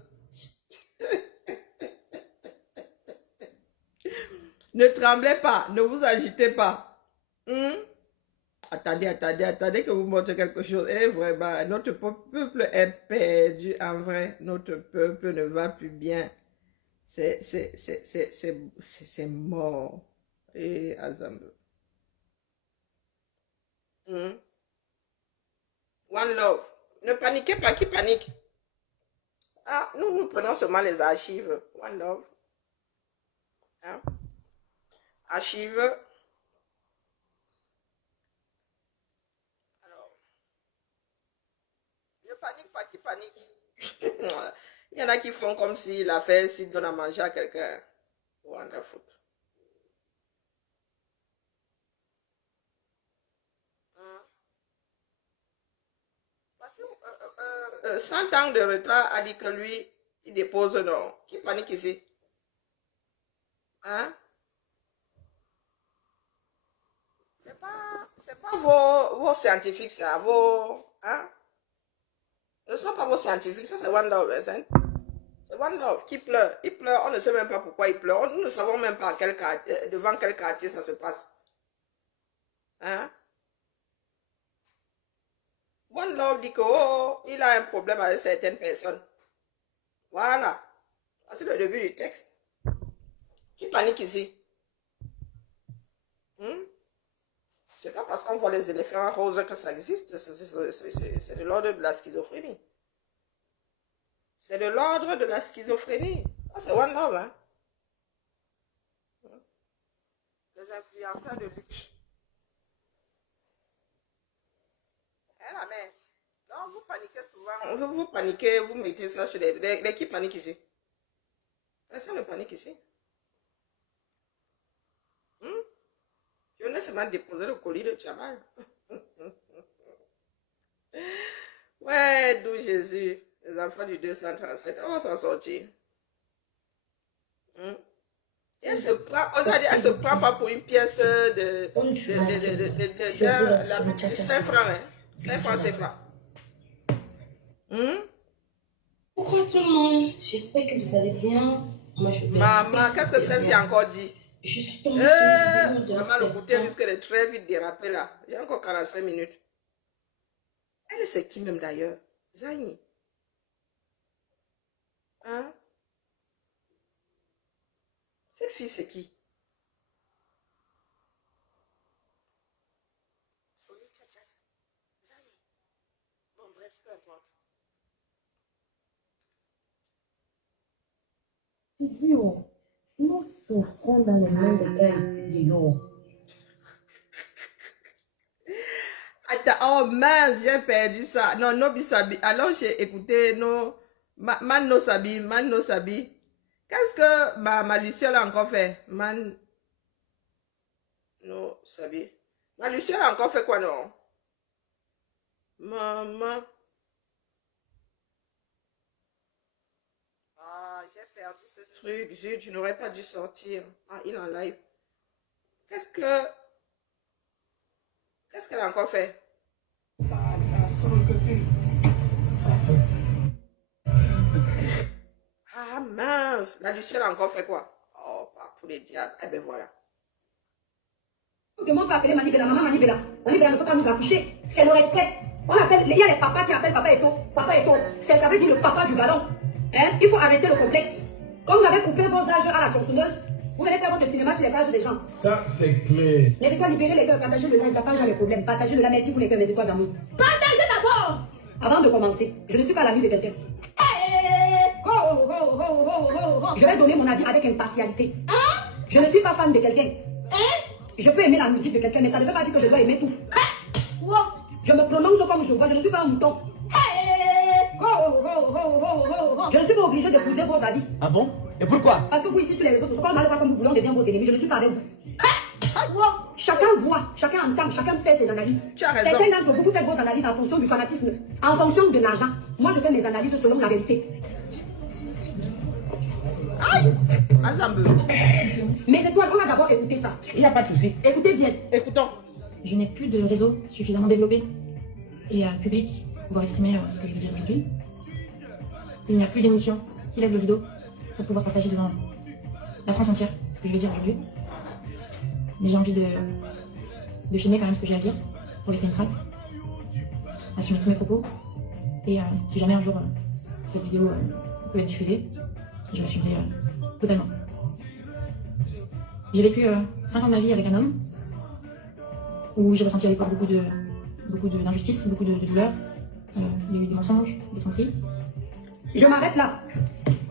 Ne tremblez pas, ne vous agitez pas. Attendez que vous montrez quelque chose. Et vraiment, notre peuple est perdu. En vrai, notre peuple ne va plus bien. C'est mort. Et Azambe. One love. Ne paniquez pas, qui panique? Ah, nous prenons seulement les archives. One love. Hein? Archives. Alors. Ne panique pas, qui panique? Il y en a qui font comme si l'affaire s'il donne à manger à quelqu'un. Wonderful. 100 ans de retard a dit que lui, il dépose non. Qui panique ici? Hein? C'est pas vos scientifiques, ça, vos... Hein? Ce ne sont pas vos scientifiques, ça c'est One Love, hein? Ce C'est One Love qui pleure. Il pleure, on ne sait même pas pourquoi il pleure. Nous ne savons même pas devant quel quartier ça se passe. Hein? One Love dit que oh, il a un problème avec certaines personnes. Voilà. C'est le début du texte. Qui panique ici? C'est pas parce qu'on voit les éléphants roses que ça existe. C'est de l'ordre de la schizophrénie. C'est de l'ordre de la schizophrénie. Oh, c'est One Love, hein? Les influenceurs de lutte. La mère. Donc, vous paniquez souvent. Vous paniquez, vous mettez ça sur les qui paniquent ici? Personne ne panique ici. Je venais seulement déposer le colis de Tchamal. Ouais, d'où Jésus. Les enfants du 237. On va s'en sortir. Et elle se prend, elle se prend pas pour une pièce de 5 francs. Hein? 5 francs CFA. Pourquoi tout le monde? J'espère que vous allez bien. Moi, je vais. Maman, qu'est-ce que c'est encore dit? Je suis tombée sur une vidéo de maman, le goûter risque de très vite déraper là. J'ai encore 45 minutes. Elle c'est qui même d'ailleurs? Zani. Hein? Cette fille c'est qui? Bon bref, peu importe. Dieu, nous souffrons dans le monde de cas ici, Dieu. Attends, oh mince, j'ai perdu ça. Non, no bisabi. Alors j'ai écouté Man no sabi. Qu'est-ce que ma Luciole a encore fait? Man no sabi. Ma Luciole a encore fait quoi, non? Maman. Ah, j'ai perdu ce truc. Zut, je n'aurais pas dû sortir. Ah, il est en live. Qu'est-ce qu'elle a encore fait? Ah mince, la Luciole a encore fait quoi? Oh, pas pour les diables. Eh ben voilà. On demande pas appeler Manibela, maman Manibela. Manibela ne peut pas nous accoucher. C'est le respect. On appelle, il y a les papas qui appellent Papa Eto. Papa Eto, ça veut dire le papa du ballon. Hein? Il faut arrêter le complexe. Quand vous avez coupé vos âges à la tronçonneuse, vous venez faire votre cinéma sur les pages des gens. Ça, c'est clair. Les étoiles, libérez les cœurs, partagez le like, la page a les problèmes. Partagez le like, merci pour les cœurs, mes étoiles d'amour. Partagez d'abord! Avant de commencer, je ne suis pas l'ami de quelqu'un. Je vais donner mon avis avec impartialité. Je ne suis pas fan de quelqu'un. Je peux aimer la musique de quelqu'un, mais ça ne veut pas dire que je dois aimer tout. Je me prononce comme je vois, je ne suis pas un mouton. Je ne suis pas obligé d'épouser vos avis. Ah bon? Et pourquoi? Parce que vous ici sur les réseaux sociaux, quand on n'arrive pas comme vous voulez, on devient vos ennemis. Je ne suis pas avec vous. Chacun voit, chacun entend, chacun fait ses analyses. Certains d'entre vous, vous faites vos analyses en fonction du fanatisme, en fonction de l'argent. Moi, je fais mes analyses selon la vérité. Mais c'est quoi? On a d'abord écouté ça. Il n'y a pas de souci. Écoutez bien. Écoutons. Je n'ai plus de réseau suffisamment développé et public pour pouvoir exprimer ce que je veux dire aujourd'hui. Il n'y a plus d'émissions qui lèvent le rideau pour pouvoir partager devant la France entière ce que je veux dire aujourd'hui. Mais j'ai envie de filmer quand même ce que j'ai à dire pour laisser une trace, assumer tous mes propos. Et si jamais un jour cette vidéo peut être diffusée, je l'assumerai totalement. J'ai vécu 5 ans de ma vie avec un homme où j'ai ressenti à l'époque beaucoup d'injustice, beaucoup de douleur. Il y a eu des mensonges, des tromperies. Je m'arrête là.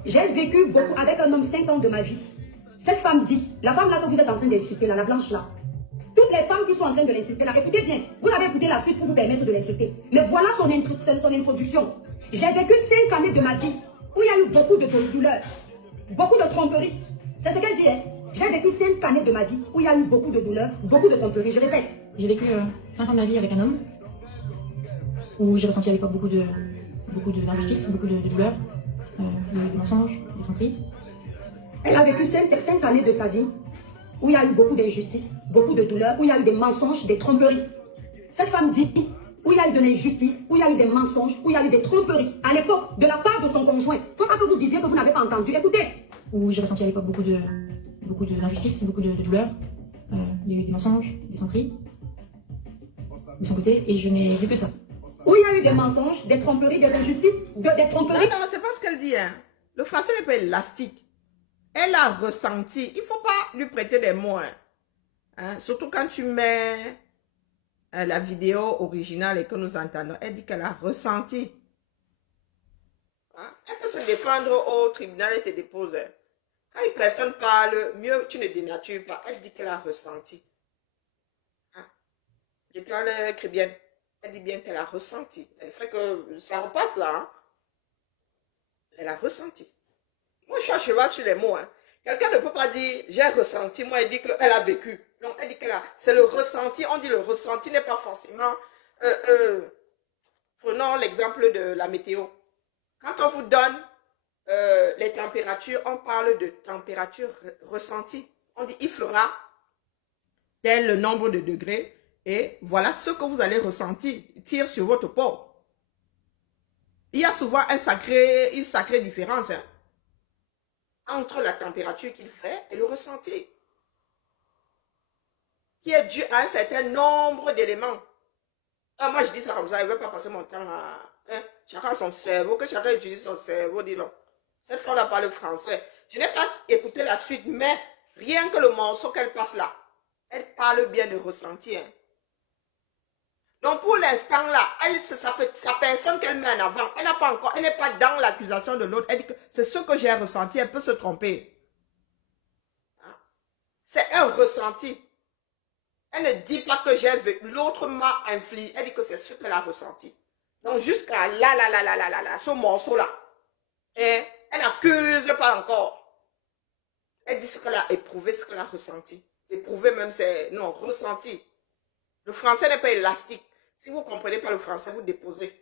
J'ai vécu beaucoup avec un homme 5 ans de ma vie. Cette femme dit, la femme là que vous êtes en train d'insulter là, la blanche là, toutes les femmes qui sont en train de l'insulter là, écoutez bien, vous avez écouté la suite pour vous permettre de l'insulter. Mais voilà son introduction. J'ai vécu 5 années de ma vie où il y a eu beaucoup de douleur, beaucoup de tromperies. C'est ce qu'elle dit, hein. J'ai vécu 5 années de ma vie où il y a eu beaucoup de douleur, beaucoup de tromperies. Je répète. J'ai vécu 5 ans de ma vie avec un homme où j'ai ressenti à l'époque beaucoup d'injustice, beaucoup de douleur. Il y a eu des mensonges, des tromperies. Elle a vécu 5 années de sa vie où il y a eu beaucoup d'injustice, beaucoup de douleur, où il y a eu des mensonges, des tromperies. Cette femme dit où il y a eu de l'injustice, où il y a eu des mensonges, où il y a eu des tromperies. À l'époque, de la part de son conjoint. Il ne faut pas que vous disiez que vous n'avez pas entendu. Écoutez. Où j'ai ressenti à l'époque beaucoup d'injustice, beaucoup de douleur. Il y a eu des mensonges, des tromperies de son côté, et je n'ai vu que ça. Où il y a eu des mensonges, des tromperies, des injustices, des tromperies. Non, c'est pas ce qu'elle dit. Hein. Le français n'est pas élastique. Elle a ressenti. Il ne faut pas lui prêter des mots. Hein. Surtout quand tu mets la vidéo originale et que nous entendons. Elle dit qu'elle a ressenti. Hein? Elle peut se défendre au tribunal et te dépose. Quand une personne parle, mieux tu ne dénatures pas. Elle dit qu'elle a ressenti. Hein? L'étoile écrit bien. Elle dit bien qu'elle a ressenti. Elle fait que ça repasse là. Hein? Elle a ressenti. Moi, je suis à cheval sur les mots. Hein. Quelqu'un ne peut pas dire j'ai ressenti. Moi, elle dit qu'elle a vécu. Non, elle dit qu'elle a. C'est le ressenti. On dit le ressenti n'est pas forcément. Prenons l'exemple de la météo. Quand on vous donne les températures, on parle de température ressentie. On dit il fera tel nombre de degrés. Et voilà ce que vous allez ressentir. Tire sur votre peau. Il y a souvent une sacrée différence hein, entre la température qu'il fait et le ressenti. Qui est dû à un certain nombre d'éléments. Ah, moi, je dis ça comme ça. Je ne veux pas passer mon temps à... Hein, chacun a son cerveau. Que chacun utilise son cerveau. Dis donc. Cette femme-là parle français. Je n'ai pas écouté la suite, mais rien que le morceau qu'elle passe là, elle parle bien de ressenti. Hein. Donc pour l'instant là, c'est sa personne qu'elle met en avant. Elle n'a pas encore, elle n'est pas dans l'accusation de l'autre. Elle dit que c'est ce que j'ai ressenti. Elle peut se tromper. Hein? C'est un ressenti. Elle ne dit pas que j'ai vu. L'autre m'a infligé. Elle dit que c'est ce qu'elle a ressenti. Donc jusqu'à là, ce morceau là. Et elle n'accuse pas encore. Elle dit ce qu'elle a éprouvé, ce qu'elle a ressenti. Éprouvé même c'est, non, ressenti. Le français n'est pas élastique. Si vous ne comprenez pas le français, vous déposez.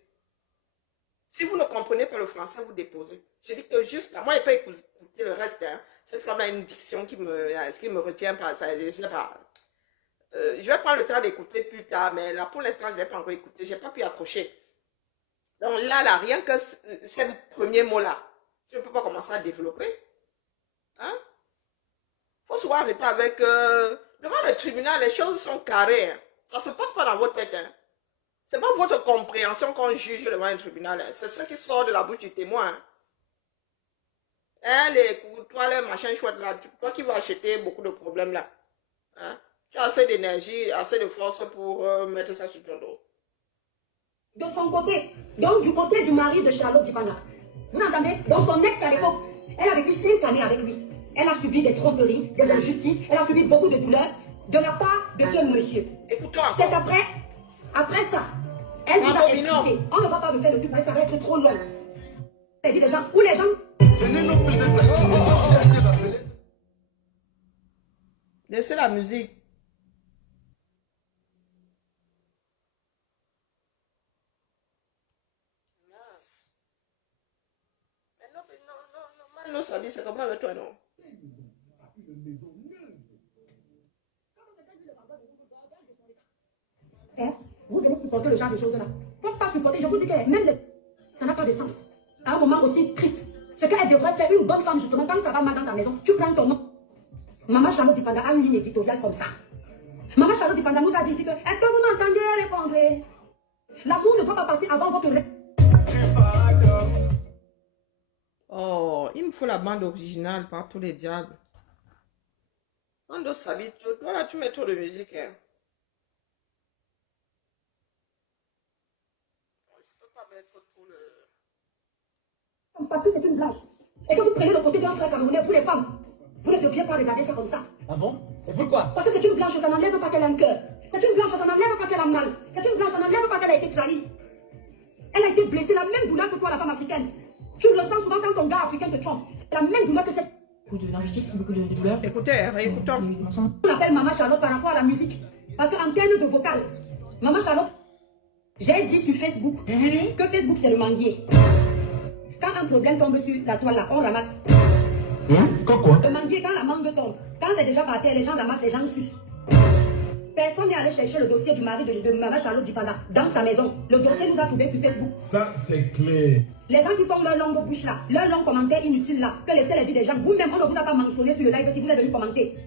Si vous ne comprenez pas le français, vous déposez. Je dis que juste là, moi, je n'ai pas écouté le reste. Hein. Cette femme a une diction qui me retient pas. Ça, je ne sais pas. Je vais prendre le temps d'écouter plus tard, mais là, pour l'instant, je ne l'ai pas encore écouté. Je n'ai pas pu accrocher. Donc là, rien que ces premiers mots-là, je ne peux pas commencer à développer. Hein? Il faut souvent arrêter avec... devant le tribunal, les choses sont carrées. Hein. Ça ne se passe pas dans votre tête. Hein. Ce n'est pas votre compréhension qu'on juge devant un tribunal. Hein. C'est ce qui sort de la bouche du témoin. Hein. Hein, toi, les machins chouettes là, toi qui vas acheter beaucoup de problèmes là. Hein? Tu as assez d'énergie, assez de force pour mettre ça sur ton dos. De son côté, donc du côté du mari de Charlotte Dipanda. Vous entendez? Donc son ex à l'époque, elle a vécu 5 années avec lui. Elle a subi des tromperies, des injustices, elle a subi beaucoup de douleurs de la part de ce monsieur. C'est après ça, elle vous a expliqué. On ne va pas me faire le tout parce que ça va être trop long. Elle dit des gens, où les gens... Laissez la musique. Non, ça dit, c'est comment avec toi, non? Vous devez supporter le genre de choses-là. Il ne faut pas supporter, je vous dis que même ça n'a pas de sens. À un moment aussi triste, ce qu'elle devrait faire, une bonne femme, justement, quand ça va mal dans ta maison, tu prends ton nom. Maman Charlotte Dipanda a une ligne éditoriale comme ça. Maman Charlotte Dipanda nous a dit ici que, est-ce que vous m'entendez répondre? L'amour ne doit pas passer avant votre... Oh, il me faut la bande originale par tous les diables. On doit s'habituer. Toi là, tu mets trop de musique. Hein. Je peux pas mettre tout le... Parce que c'est une blague. Et que vous prenez le côté d'un frère camerounais, vous les femmes, vous ne deviez pas regarder ça comme ça. Ah bon? Et pourquoi? Parce que c'est une blanche, ça n'enlève pas qu'elle a un cœur. C'est une blanche, ça n'enlève pas qu'elle a mal. C'est une blanche, ça n'enlève pas qu'elle a été trahie. Elle a été blessée, la même douleur que toi, la femme africaine. Tu le sens souvent quand ton gars africain te trompe. C'est la même douleur que cette... Beaucoup d'injustice, beaucoup de douleur. Écoutez, réécoutons. On l'appelle Maman Charlotte par rapport à la musique. Parce qu'en termes de vocal, Maman Charlotte, j'ai dit sur Facebook que Facebook c'est le manguier. Quand un problème tombe sur la toile là, on ramasse. Quoi? Le manguier, quand la mangue tombe, quand c'est déjà par terre, les gens ramassent, les gens sucent. Personne n'est allé chercher le dossier du mari de Maman Charlotte Dipanda dans sa maison. Le dossier nous a trouvé sur Facebook. Ça, c'est clair. Les gens qui font leur longue bouche là, leur long commentaire inutile là, que laissez les vies des gens. Vous-même, on ne vous a pas mentionné sur le live si vous êtes venu commenter.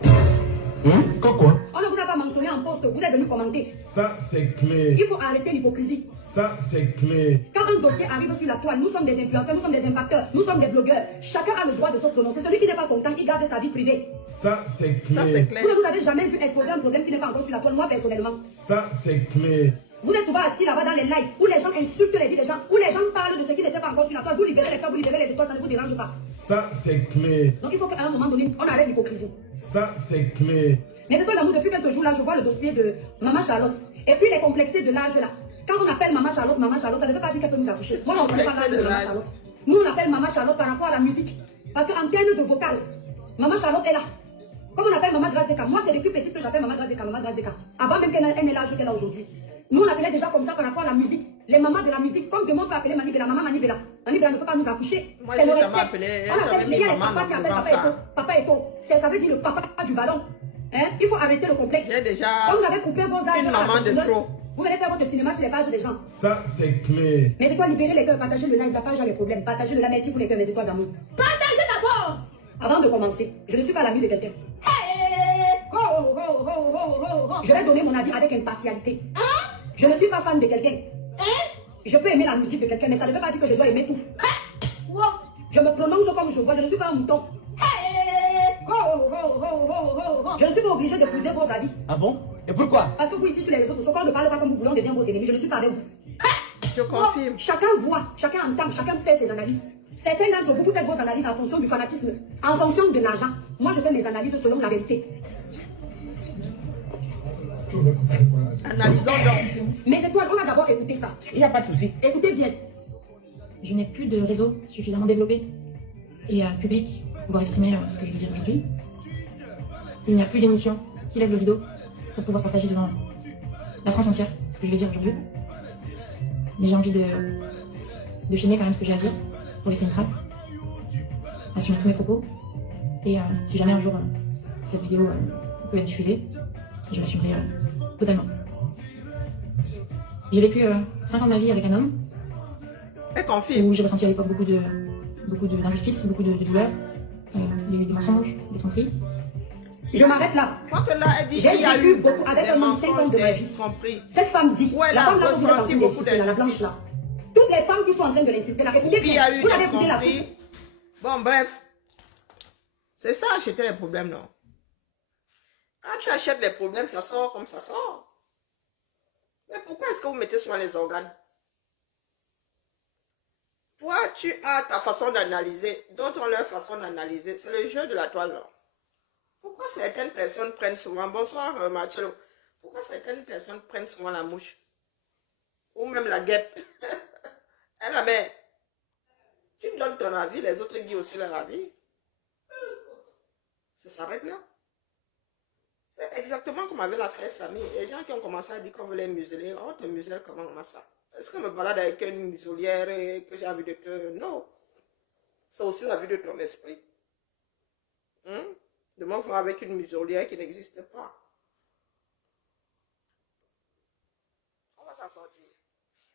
Quoi? On ne vous a pas mentionné en poste, vous êtes venu commenter. Ça, c'est clair. Il faut arrêter l'hypocrisie. Ça, c'est clair. Quand un dossier arrive sur la toile, nous sommes des influenceurs, nous sommes des impacteurs, nous sommes des blogueurs. Chacun a le droit de se prononcer. Celui qui n'est pas content, il garde sa vie privée. Ça, c'est clair. Ça, c'est clair. Vous ne vous avez jamais vu exposer un problème qui n'est pas encore sur la toile, moi personnellement. Ça, c'est clair. Vous êtes souvent assis là-bas dans les lives où les gens insultent les vies des gens, où les gens parlent de ce qui n'était pas encore sur la toile. Vous libérez les cœurs, vous libérez les étoiles, ça ne vous dérange pas. Ça, c'est clair. Donc il faut qu'à un moment donné, on arrête l'hypocrisie. Ça, c'est clair. Mais c'est toi l'amour, depuis quelques jours là, je vois le dossier de Maman Charlotte. Et puis les complexés de l'âge là. Quand on appelle Maman Charlotte, ça ne veut pas dire qu'elle peut nous accoucher. Moi, on ne connaît pas l'âge de Maman Charlotte. Nous, on appelle Maman Charlotte par rapport à la musique. Parce qu'en termes de vocal, Maman Charlotte est là. Comme on appelle Maman Grâce Deka, moi c'est depuis petite que j'appelle Maman Grâce Deka, Maman Grâce Deka. Avant même qu'elle ait l'âge qu'elle a aujourd'hui. Nous on appelait déjà comme ça par rapport à la musique. Les mamans de la musique, comme demain on peut appeler Manibela, maman Manibela. Manibela ne peut pas nous accoucher. Moi, C'est j'ai le jamais respect. appelé, On appelle, jamais il y a mis les maman papas qui appellent devant Papa ça. Eto. Papa Eto. Ça veut dire le papa du ballon. Hein? Il faut arrêter le complexe. J'ai déjà Quand vous avez coupé vos âges, une maman de trop. vous venez faire votre cinéma sur les pages des gens. Ça, c'est clair. Mais c'est quoi libérer les cœurs, partager le live, la page a les problèmes, partager le live, merci pour les cœurs, mes étoiles d'amour. Partagez d'abord. Avant de commencer, je ne suis pas l'ami de quelqu'un. Je vais donner mon avis avec impartialité. Je ne suis pas fan de quelqu'un. Je peux aimer la musique de quelqu'un, mais ça ne veut pas dire que je dois aimer tout. Je me prononce comme je vois, je ne suis pas un mouton. Je ne suis pas obligée d'épouser vos avis. Ah bon? Et pourquoi? Parce que vous ici sur les réseaux sociaux, quand on ne parle pas comme vous voulez, on devient vos ennemis. Je ne suis pas avec vous. Je confirme. Chacun voit, chacun entend, chacun fait ses analyses. Certains d'entre vous, vous faites vos analyses en fonction du fanatisme, en fonction de l'argent. Moi, je fais mes analyses selon la vérité. Analysons donc. Mais c'est quoi? On a d'abord écouté ça. Il n'y a pas de souci. Écoutez bien. Je n'ai plus de réseau suffisamment développé et public pour pouvoir exprimer ce que je veux dire aujourd'hui. Il n'y a plus d'émission qui lève le rideau pour pouvoir partager devant la France entière ce que je veux dire aujourd'hui. Mais j'ai envie de filmer quand même ce que j'ai à dire pour laisser une trace, assumer tous mes propos. Et si jamais un jour cette vidéo peut être diffusée, je l'assumerai totalement. J'ai vécu 5 ans de ma vie avec un homme où j'ai ressenti à l'époque beaucoup d'injustice, beaucoup de douleur. Il y a eu des mensonges, des tromperies. Je m'arrête là. J'ai vécu beaucoup avec un homme 5 ans de ma vie. Cette femme dit, la femme là que vous êtes en train d'insulter, la blanche là. Toutes les femmes qui sont en train de l'insulter là, écoutez bien, vous avez écouté la suite. Bon, bref. C'est ça, acheter les problèmes, non? Quand tu achètes les problèmes, ça sort comme ça sort. Mais pourquoi est-ce que vous mettez souvent les organes? Toi, tu as ta façon d'analyser, d'autres ont leur façon d'analyser. C'est le jeu de la toile, non? Pourquoi certaines personnes prennent souvent... Bonsoir, Marcello. Pourquoi certaines personnes prennent souvent la mouche? Ou même la guêpe? Elle mais tu donnes ton avis, les autres disent aussi leur avis. Ça s'arrête là. C'est exactement comme avec l'affaire Samy. Les gens qui ont commencé à dire qu'on veut les museler, on te muselle comment ça? Est-ce que je me balade avec une muselière et que j'ai envie de te... Non. C'est aussi la vue de ton esprit. De me voir avec une muselière qui n'existe pas. On va s'en sortir.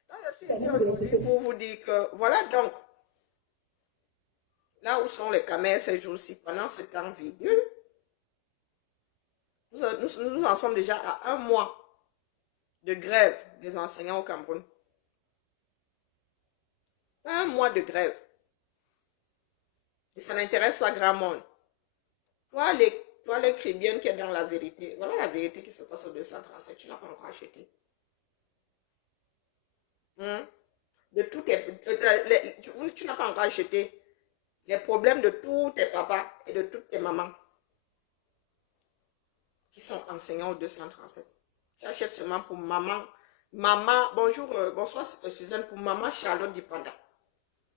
Là, je suis aujourd'hui pour vous dire que... Voilà donc. Là où sont les caméras ces jours-ci, pendant ce temps virgule, nous en sommes déjà à 1 mois de grève des enseignants au Cameroun. 1 mois de grève. Et ça n'intéresse pas grand monde. Toi, les Crébiennes qui est dans la vérité, voilà la vérité qui se passe au 237, tu n'as pas encore acheté. De tout tu n'as pas encore acheté les problèmes de tous tes papas et de toutes tes mamans qui sont enseignants au 237. Tu achètes seulement pour maman, bonjour, bonsoir Suzanne, pour maman Charlotte Dipanda.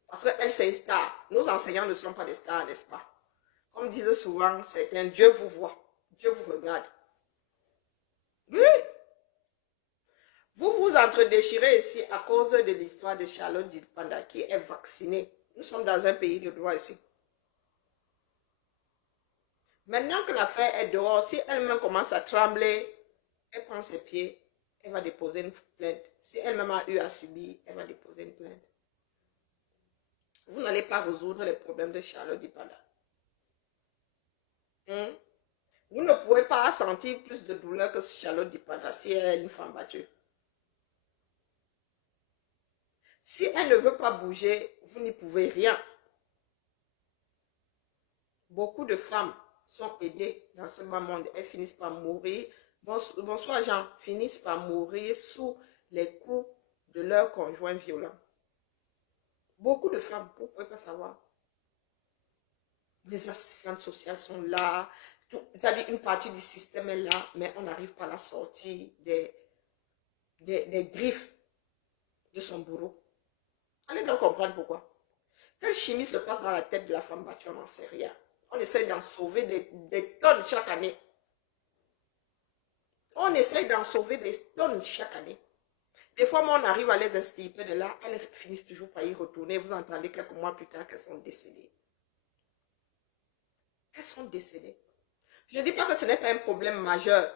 Parce qu'elle c'est une star. Nos enseignants ne sont pas des stars, n'est-ce pas? Comme disent souvent certains, Dieu vous voit, Dieu vous regarde. Oui. Vous vous entre-déchirez ici à cause de l'histoire de Charlotte Dipanda qui est vaccinée. Nous sommes dans un pays de droit ici. Maintenant que l'affaire est dehors, si elle-même commence à trembler, elle prend ses pieds, elle va déposer une plainte. Si elle-même a eu à subir, elle va déposer une plainte. Vous n'allez pas résoudre les problèmes de Charlotte Dipanda. Vous ne pouvez pas sentir plus de douleur que Charlotte Dipanda si elle est une femme battue. Si elle ne veut pas bouger, vous n'y pouvez rien. Beaucoup de femmes sont aidées dans ce bas monde. Elles finissent par mourir. Bonsoir Jean. Finissent par mourir sous les coups de leur conjoint violent. Beaucoup de femmes, vous ne pouvez pas savoir. Les assistantes sociales sont là. C'est-à-dire une partie du système est là, mais on n'arrive pas à la sortir des griffes de son bourreau. Allez donc comprendre pourquoi. Quelle chimie se passe dans la tête de la femme battue, on n'en sait rien. On essaie d'en sauver des tonnes chaque année. On essaie d'en sauver des tonnes chaque année. Des fois, moi, on arrive à les extirper de là, elles finissent toujours par y retourner. Vous entendez quelques mois plus tard qu'elles sont décédées. Elles sont décédées. Je ne dis pas que ce n'est pas un problème majeur.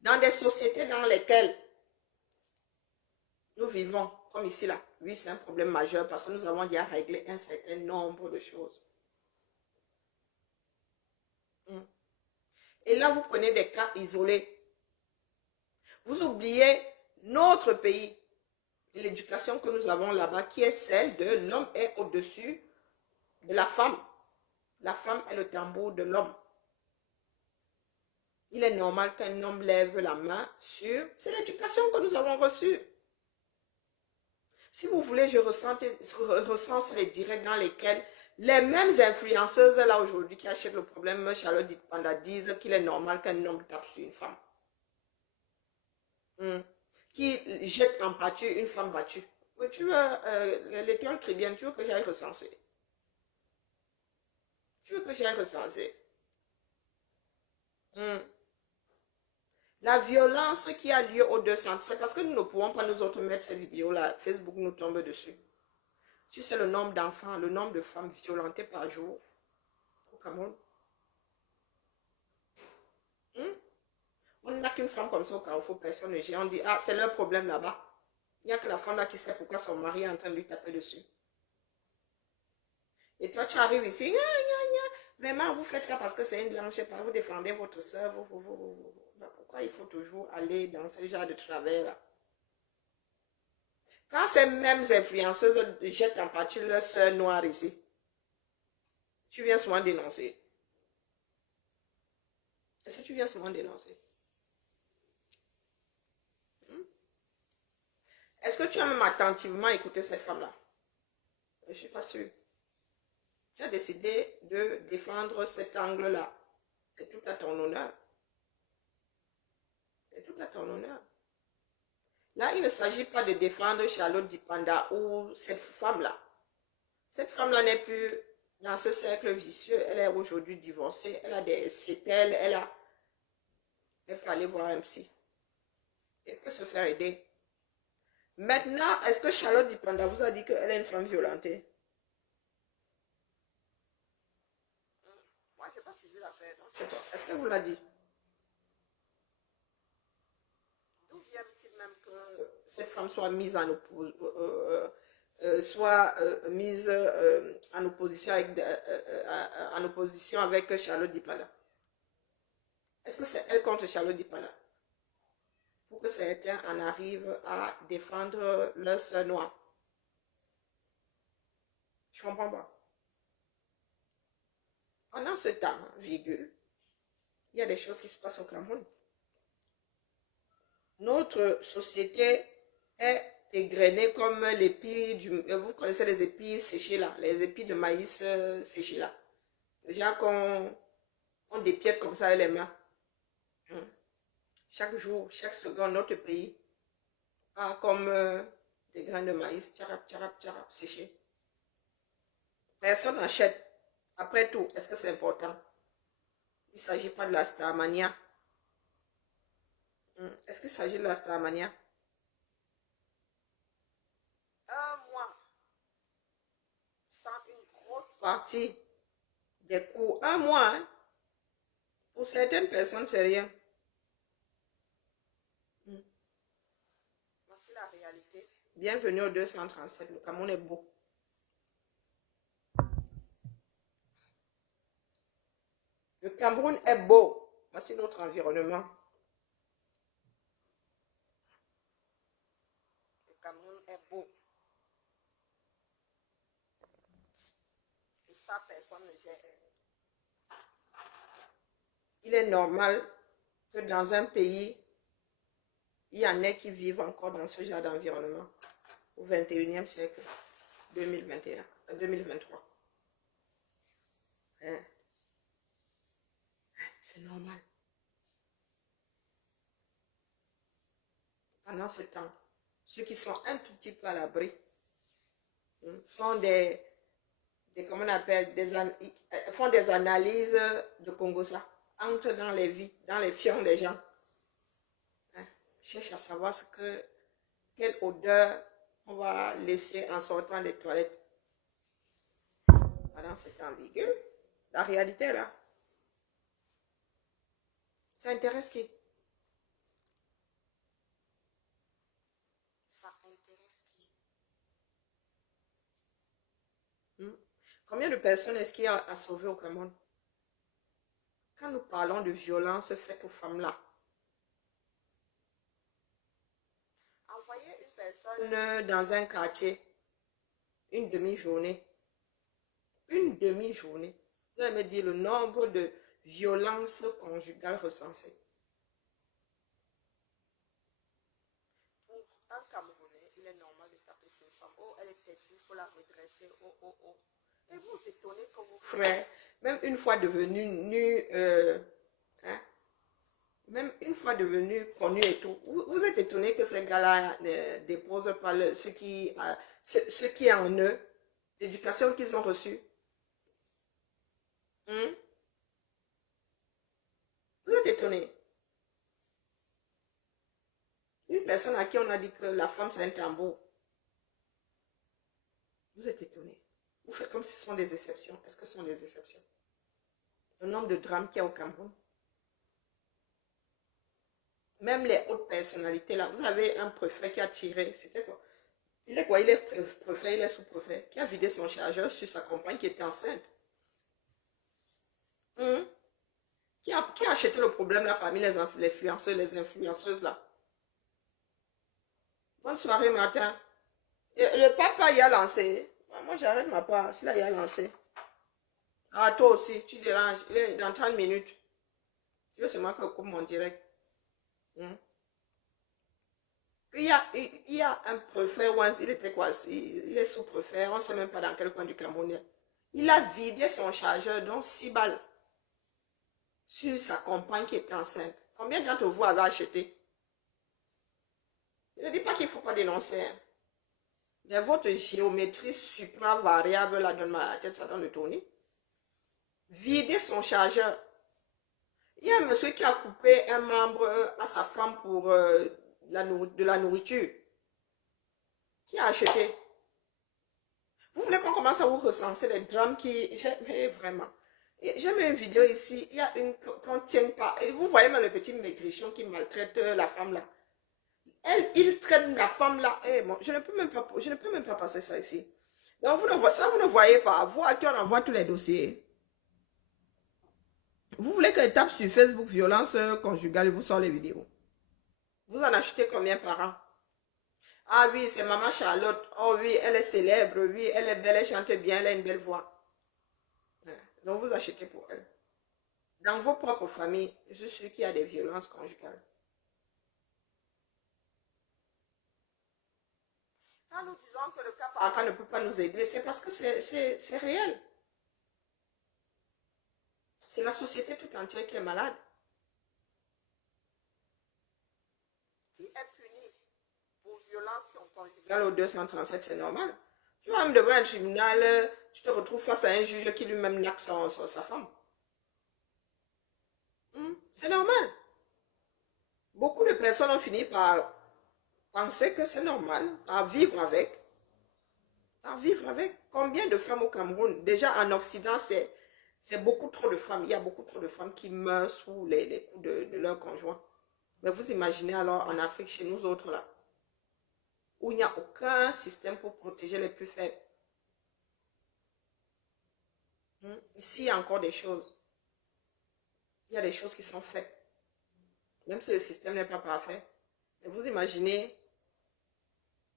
Dans des sociétés dans lesquelles nous vivons, comme ici là, oui, c'est un problème majeur parce que nous avons déjà réglé un certain nombre de choses. Et là, vous prenez des cas isolés. Vous oubliez notre pays, l'éducation que nous avons là-bas, qui est celle de l'homme est au-dessus de la femme. La femme est le tambour de l'homme. Il est normal qu'un homme lève la main sur... C'est l'éducation que nous avons reçue. Si vous voulez, je recense les directs dans lesquels les mêmes influenceuses là aujourd'hui qui achètent le problème Charlotte Dipanda disent qu'il est normal qu'un homme tape sur une femme. Qui jette en pâture une femme battue. Oui, tu veux, l'étoile crie bien, tu veux que j'aille recenser? Tu veux que j'aille recenser? La violence qui a lieu au 200, c'est parce que nous ne pouvons pas nous autres mettre ces vidéos-là. Facebook nous tombe dessus. Tu sais le nombre d'enfants, le nombre de femmes violentées par jour au Cameroun. On n'a qu'une femme comme ça au Carrefour, personne ne gère. On dit, ah, c'est leur problème là-bas. Il n'y a que la femme là qui sait pourquoi son mari est en train de lui taper dessus. Et toi, tu arrives ici, gna, gna, gna. Vraiment, vous faites ça parce que c'est une blanche, vous défendez votre soeur, pourquoi il faut toujours aller dans ce genre de travers là? Quand ces mêmes influenceuses jettent en pâture leur soeur noire ici, tu viens souvent dénoncer. Est-ce que tu viens souvent dénoncer? Est-ce que tu as même attentivement écouté cette femme-là? Je ne suis pas sûre. Tu as décidé de défendre cet angle-là. C'est tout à ton honneur. C'est tout à ton honneur. Là, il ne s'agit pas de défendre Charlotte Dipanda ou cette femme-là. Cette femme-là n'est plus dans ce cercle vicieux. Elle est aujourd'hui divorcée. Elle a des séquelles. Elle peut aller voir un psy. Elle peut se faire aider. Maintenant, est-ce que Charlotte Dipanda vous a dit qu'elle est une femme violentée? Moi, je n'ai pas suivi l'affaire. Est-ce qu'elle vous l'a dit? D'où vient-il même que cette femme soit mise en opposition avec Charlotte Dipanda? Est-ce que c'est elle contre Charlotte Dipanda? Pour que certains en arrivent à défendre leur soeur noire. Je ne comprends pas. Pendant ce temps, virgule, il y a des choses qui se passent au Cameroun. Notre société est égrenée comme l'épi du... Vous connaissez les épis séchés là, les épis de maïs séchés là. Les gens qu'on dépiète comme ça avec les mains. Chaque jour, chaque seconde, notre pays a comme des grains de maïs, tcharap, tcharap, tcharap, séchés. Personne n'achète. Après tout, est-ce que c'est important? Il ne s'agit pas de la starmania. Est-ce qu'il s'agit de la starmania? Un mois, sans une grosse partie des coûts. Un mois, hein? Pour certaines personnes, c'est rien. réalité. Bienvenue au 237, le Cameroun est beau. Le Cameroun est beau. Voici notre environnement. Le Cameroun est beau. Et ça, personne ne gère. Il est normal que dans un pays, il y en ait qui vivent encore dans ce genre d'environnement au 21e siècle, 2021, 2023. Hein? C'est normal. Pendant ce temps, ceux qui sont un tout petit peu à l'abri sont comment on appelle, font des analyses de Congosa, entrent dans les vies, dans les fions des gens. Hein? Cherchent à savoir quelle odeur on va laisser en sortant des toilettes. Pendant ce temps, virgule, la réalité est là. Ça intéresse qui? Ça intéresse qui? Combien de personnes est-ce qu'il y a à sauver au Cameroun? Quand nous parlons de violence faite aux femmes là, envoyer une personne dans un quartier, une demi-journée, vous allez me dire le nombre de violences conjugales recensées. Pour un Camerounais, il est normal de taper sur une femme. Oh, elle est têtue, il faut la redresser. Oh, oh, oh. Et vous vous étonnez que vos frères, même une fois devenus nus, même une fois devenus connus et tout, vous êtes étonné que ces gars-là déposent pas ce qui est en eux, l'éducation qu'ils ont reçue. Vous êtes étonné. Une personne à qui on a dit que la femme c'est un tambour. Vous êtes étonné. Vous faites comme si ce sont des exceptions. Est-ce que ce sont des exceptions? Le nombre de drames qu'il y a au Cameroun. Même les hautes personnalités là. Vous avez un préfet qui a tiré. C'était quoi? Il est quoi? Il est préfet, il est sous-préfet. Qui a vidé son chargeur sur sa compagne qui était enceinte. Qui a acheté le problème là parmi les influenceurs, les influenceuses là? Bonne soirée matin. Le papa y a lancé. Moi j'arrête ma part. S'il a lancé. Ah toi aussi, tu déranges. Il est dans 30 minutes. Tu veux seulement que coupe mon direct. Il y a un préfet, il était quoi? Il est sous-préfet, on ne sait même pas dans quel coin du Cameroun. Il a vidé son chargeur, donc 6 balles. Sur sa compagne qui est enceinte. Combien d'entre vous avez acheté? Je ne dis pas qu'il ne faut pas dénoncer. Hein. Mais votre géométrie supra-variable, là, donne mal à la tête, ça donne le tourner. Videz son chargeur. Il y a un monsieur qui a coupé un membre à sa femme pour de la nourriture. Qui a acheté? Vous voulez qu'on commence à vous recenser les drames qui... Vraiment. J'ai mis une vidéo ici, il y a une qu'on ne tient pas. Et vous voyez même le petit maigrichon qui maltraite la femme là. Il traîne la femme là. Bon, je ne peux même pas passer ça ici. Donc vous ne voyez pas. Vous à qui on envoie tous les dossiers. Vous voulez que je tape sur Facebook violence conjugale et vous sort les vidéos. Vous en achetez combien par an? Ah oui, c'est maman Charlotte. Oh oui, elle est célèbre. Oui, elle est belle, elle chante bien, elle a une belle voix. Donc vous achetez pour elle. Dans vos propres familles, je suis qu'il y a des violences conjugales. Quand nous disons que le cas par cas ne peut pas nous aider, c'est parce que c'est réel. C'est la société tout entière qui est malade. Qui est punie pour violence conjugale au 237, c'est normal. Tu vas même devant un tribunal, tu te retrouves face à un juge qui lui-même naque sa femme. C'est normal. Beaucoup de personnes ont fini par penser que c'est normal, par vivre avec. Par vivre avec. Combien de femmes au Cameroun? Déjà en Occident, c'est beaucoup trop de femmes. Il y a beaucoup trop de femmes qui meurent sous les coups de leur conjoint. Mais vous imaginez alors en Afrique, chez nous autres là, où il n'y a aucun système pour protéger les plus faibles. Ici, il y a encore des choses. Il y a des choses qui sont faites. Même si le système n'est pas parfait. Et vous imaginez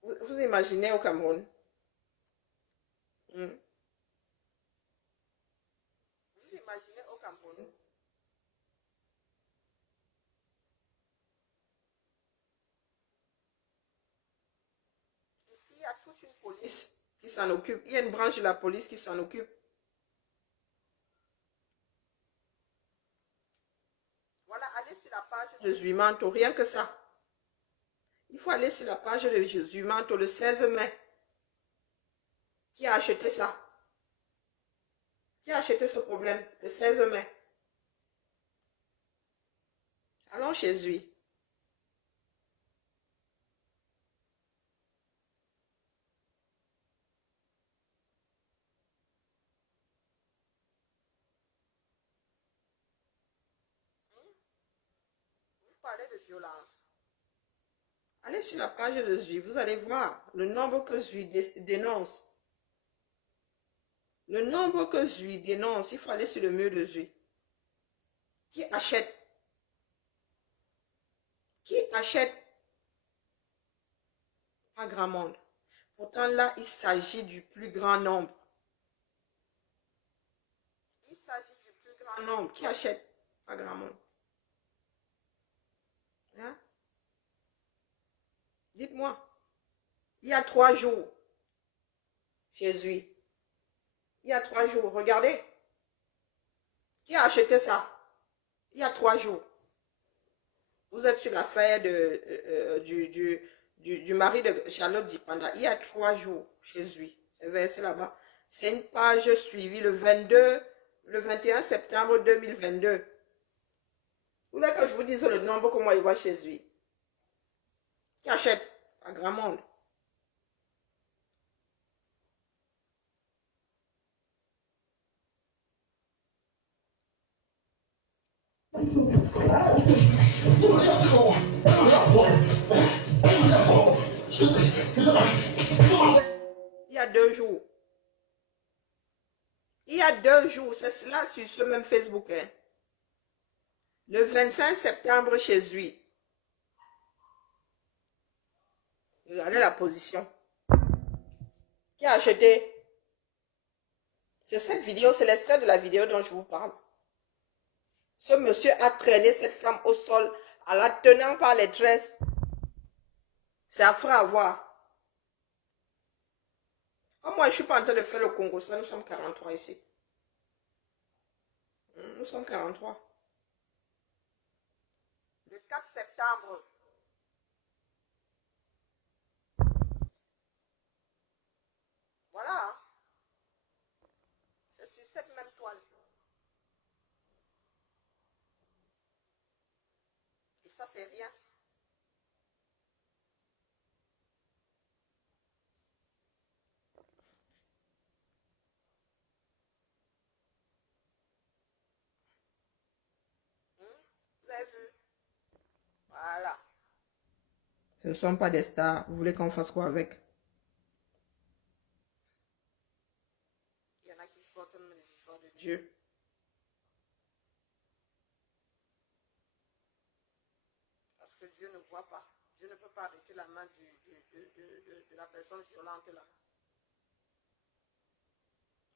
au Cameroun. Vous imaginez au Cameroun. Ici, il y a toute une police qui s'en occupe. Il y a une branche de la police qui s'en occupe. Voilà, allez sur la page de Zuimanto, rien que ça. Il faut aller sur la page de Zuimanto le 16 mai. Qui a acheté ça? Qui a acheté ce problème le 16 mai? Allons chez lui. Vous parlez de violence. Allez sur la page de Zui, vous allez voir le nombre que Zui dénonce. Le nombre que Zui dénonce, il faut aller sur le mur de Zui. Qui achète? Qui achète? Pas grand monde. Pourtant là, il s'agit du plus grand nombre. Il s'agit du plus grand nombre. Qui achète? Pas grand monde. Hein? Dites-moi. Il y a 3 jours. Jésus. Il y a 3 jours. Regardez. Qui a acheté ça? Il y a 3 jours. Vous êtes sur l'affaire du mari de Charlotte Dipanda. Il y a 3 jours. Jésus. C'est versé là-bas. C'est une page suivie le 21 septembre 2022. Vous voulez que je vous dise le nombre que moi, il voit chez lui? Qui achète? Pas grand monde. Il y a 2 jours. Il y a 2 jours. C'est cela sur ce même Facebook. Hein. Le 25 septembre chez lui. Regardez la position. Qui a acheté? C'est cette vidéo, c'est l'extrait de la vidéo dont je vous parle. Ce monsieur a traîné cette femme au sol en la tenant par les tresses. C'est affreux à voir. Oh, moi, je ne suis pas en train de faire le Congo. Ça, nous sommes 43 ici. Nous sommes 43. Le 4 septembre. Voilà. Hein. C'est sur cette même toile. Et ça, c'est rien. Vous avez vu? Voilà. Ce ne sont pas des stars. Vous voulez qu'on fasse quoi avec? Il y en a qui sortent même les histoires de Dieu. Parce que Dieu ne voit pas. Dieu ne peut pas arrêter la main de la personne violente là.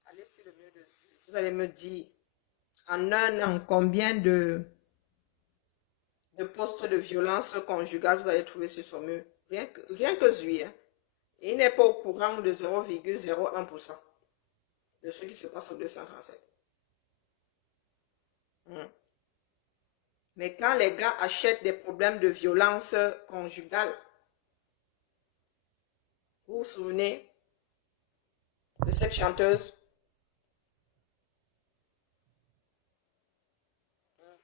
Allez sur le mur de Dieu. Vous allez me dire, en un an, combien de postes de violence conjugale vous allez trouver sur son mur? Rien que lui. Hein. Il n'est pas au courant de 0,01% de ce qui se passe au 237. Mais quand les gars achètent des problèmes de violence conjugale, vous vous souvenez de cette chanteuse?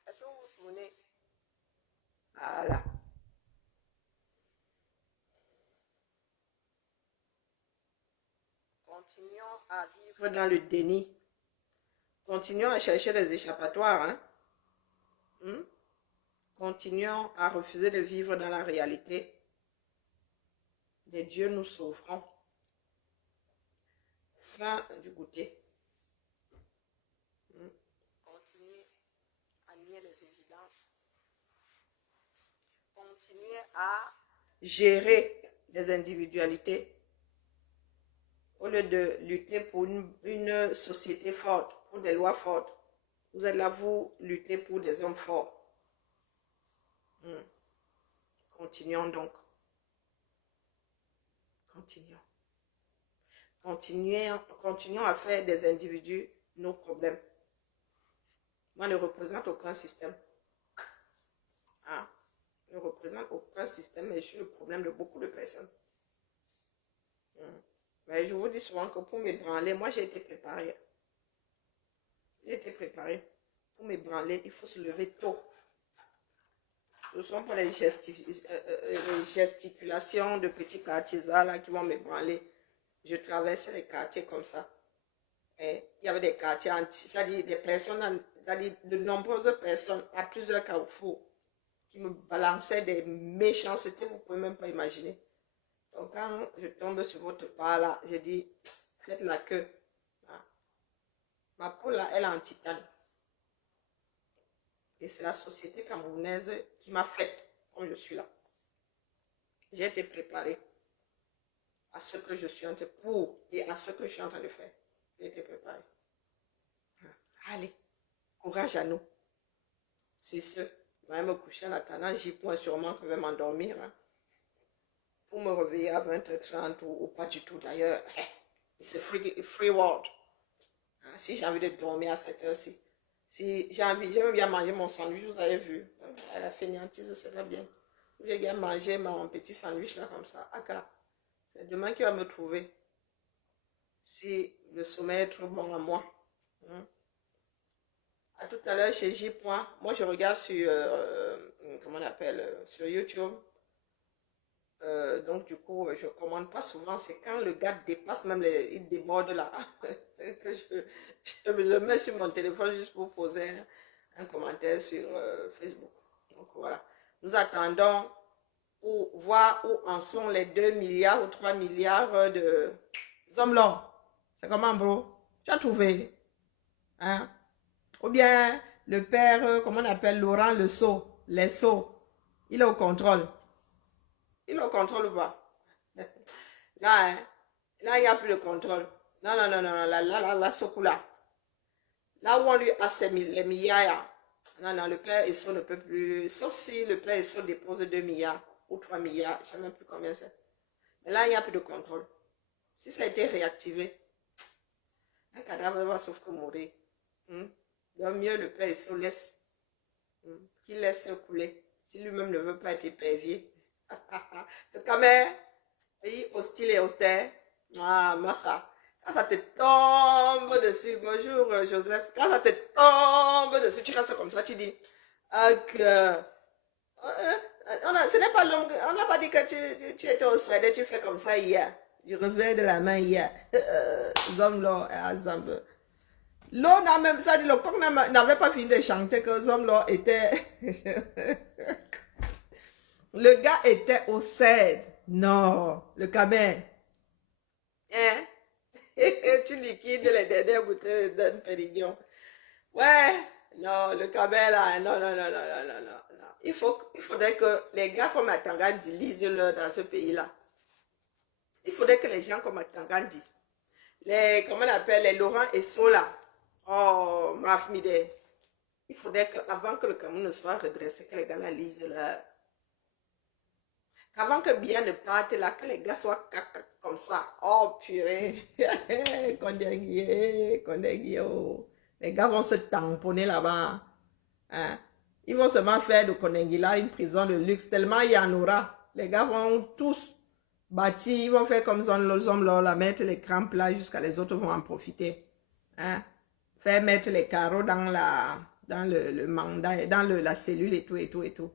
Est-ce que vous vous souvenez? Voilà. Continuons à vivre dans le déni. Continuons à chercher des échappatoires. Hein? Continuons à refuser de vivre dans la réalité des dieux nous sauveront. Fin du goûter. Continuez à nier les évidences. Continuez à gérer les individualités. Au lieu de lutter pour une société forte, pour des lois fortes, vous êtes là, vous luttez pour des hommes forts. Continuons donc. Continuons. Continuons à faire des individus nos problèmes. Moi, ne représente aucun système. Je ne représente aucun système, mais je suis le problème de beaucoup de personnes. Mais je vous dis souvent que pour m'ébranler, moi j'ai été préparée. J'ai été préparée. Pour m'ébranler, il faut se lever tôt. Ce ne sont pas les gesticulations de petits quartiers là qui vont m'ébranler. Je traversais les quartiers comme ça. Et il y avait des quartiers entiers, c'est-à-dire des personnes, c'est-à-dire de nombreuses personnes à plusieurs carrefours qui me balançaient des méchancetés, vous ne pouvez même pas imaginer. Donc quand je tombe sur votre pas là, je dis, faites la queue. Ma peau là, elle est en titane. Et c'est la société camerounaise qui m'a faite comme je suis là. J'ai été préparée à ce que je suis en train de pour et à ce que je suis en train de faire. J'ai été préparée. Allez, courage à nous. C'est sûr. Je vais me coucher en attendant, j'y pense sûrement que je vais m'endormir. Pour me réveiller à 20h30 ou pas du tout d'ailleurs. C'est free world. Si j'ai envie de dormir à cette heure-ci. Si j'ai envie, j'aime bien manger mon sandwich, vous avez vu. À la fainéantise, c'est très bien. J'ai bien mangé mon petit sandwich là comme ça. C'est demain qui va me trouver. Si le sommeil est trop bon à moi. À tout à l'heure chez J. Moi je regarde sur, comment on appelle, sur YouTube. Donc du coup, je commande pas souvent. C'est quand le gars dépasse même, il déborde là. Que je me le mets sur mon téléphone juste pour poser un commentaire sur Facebook. Donc voilà. Nous attendons pour voir où en sont les 2 milliards ou 3 milliards de hommes là. C'est comment, bro? Tu as trouvé? Hein? Ou bien le père, comment on appelle, Laurent Le Sceau, les Sceaux, il est au contrôle. Il est au contrôle ou pas? Là, hein? Là, il n'y a plus de contrôle. Non, la Sokoula. Là où on lui a les milliards, non, le père Esso ne peut plus, sauf si le père Esso dépose 2 milliards ou 3 milliards, je ne sais même plus combien c'est. Mais là, il n'y a plus de contrôle. Si ça a été réactivé, un cadavre va sauf que mourir. Donc mieux le père Esso laisse, qu'il laisse couler, si lui-même ne veut pas être épervier. Le Camer, pays hostile et austère, Massa. Quand ça te tombe dessus, bonjour Joseph, quand ça te tombe dessus, tu restes comme ça, tu dis, ce n'est pas long, on n'a pas dit que tu étais au CD, tu fais comme ça hier, du revers de la main hier, Zomlo et Azambe. L'eau n'a même, ça dit, le coq n'avait pas fini de chanter que Zomlo était, le gars était au CD, non, le Camer, hein? Tu liquides les dernières bouteilles d'un Pérignon. Ouais, non, le Camer là, non. Il faudrait que les gars comme Atangandi lisent-le dans ce pays-là. Il faudrait que les gens comme Atangandi, comment on appelle, les Laurent Esso là, oh, Mafmide, il faudrait qu'avant que le Cameroun ne soit redressé, que les gars là lisent leur. Avant que bien ne parte là, que les gars soient comme ça. Oh purée. Les gars vont se tamponner là-bas. Hein? Ils vont seulement faire de Kondengi là une prison de luxe. Tellement il y en aura. Les gars vont tous bâtir. Ils vont faire comme les hommes là, mettre les crampes là jusqu'à les autres vont en profiter. Hein? Faire mettre les carreaux dans le mandat, dans la cellule et tout.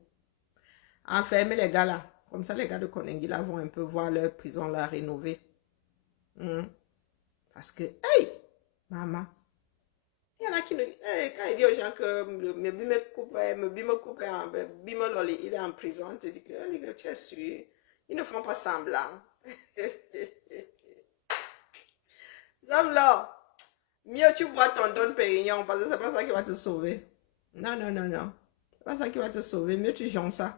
Enfermer les gars là. Comme ça, les gars de Kondengi là vont un peu voir leur prison là rénovée. Parce que, hey, maman, il y en a qui nous quand il dit aux gens que il est en prison, tu dis que tu es sûr, ils ne font pas semblant. Zam là, mieux tu bois ton Don Pérignon parce que c'est pas ça qui va te sauver. Non, non, non, non. C'est pas ça qui va te sauver. Mieux tu jonges ça.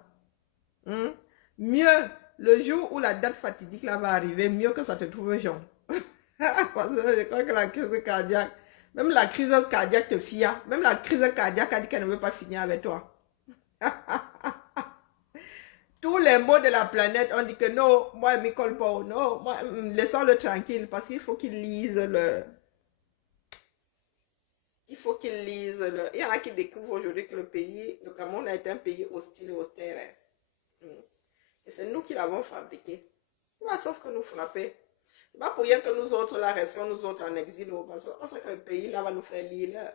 Mieux, le jour où la date fatidique là va arriver, mieux que ça te trouve jaune. Parce que je crois que la crise cardiaque, même la crise cardiaque te fia. Même la crise cardiaque a dit qu'elle ne veut pas finir avec toi. Tous les mots de la planète ont dit que non, moi, je ne colle pas. Non, moi, laissons-le tranquille parce qu'il faut qu'il lise le... Il faut qu'il lise le... Il y en a qui découvrent aujourd'hui que le Cameroun a été un pays hostile et austère. Et c'est nous qui l'avons fabriqué. Sauf que nous frapper. C'est pas pour rien que nous autres, là, restons nous autres en exil. Parce qu'on sait que le pays, là, va nous faire lire.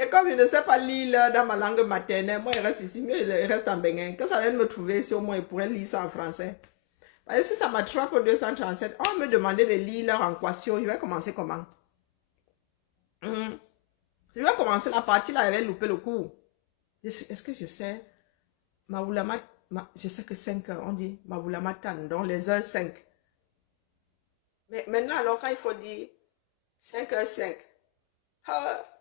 Et comme je ne sais pas lire dans ma langue maternelle, moi, je reste ici, mais je reste en Bénin. Que ça vienne me trouver ici, au moins, je pourrais lire ça en français. Parce que si ça m'attrape au 237, on me demandait de lire en Kwasio, je vais commencer comment? Je vais commencer la partie là, j'avais loupé le cours. Est-ce que je sais? Je sais que 5 heures, on dit Maboulamatan, donc les heures 5. Mais maintenant, alors, quand il faut dire 5h05,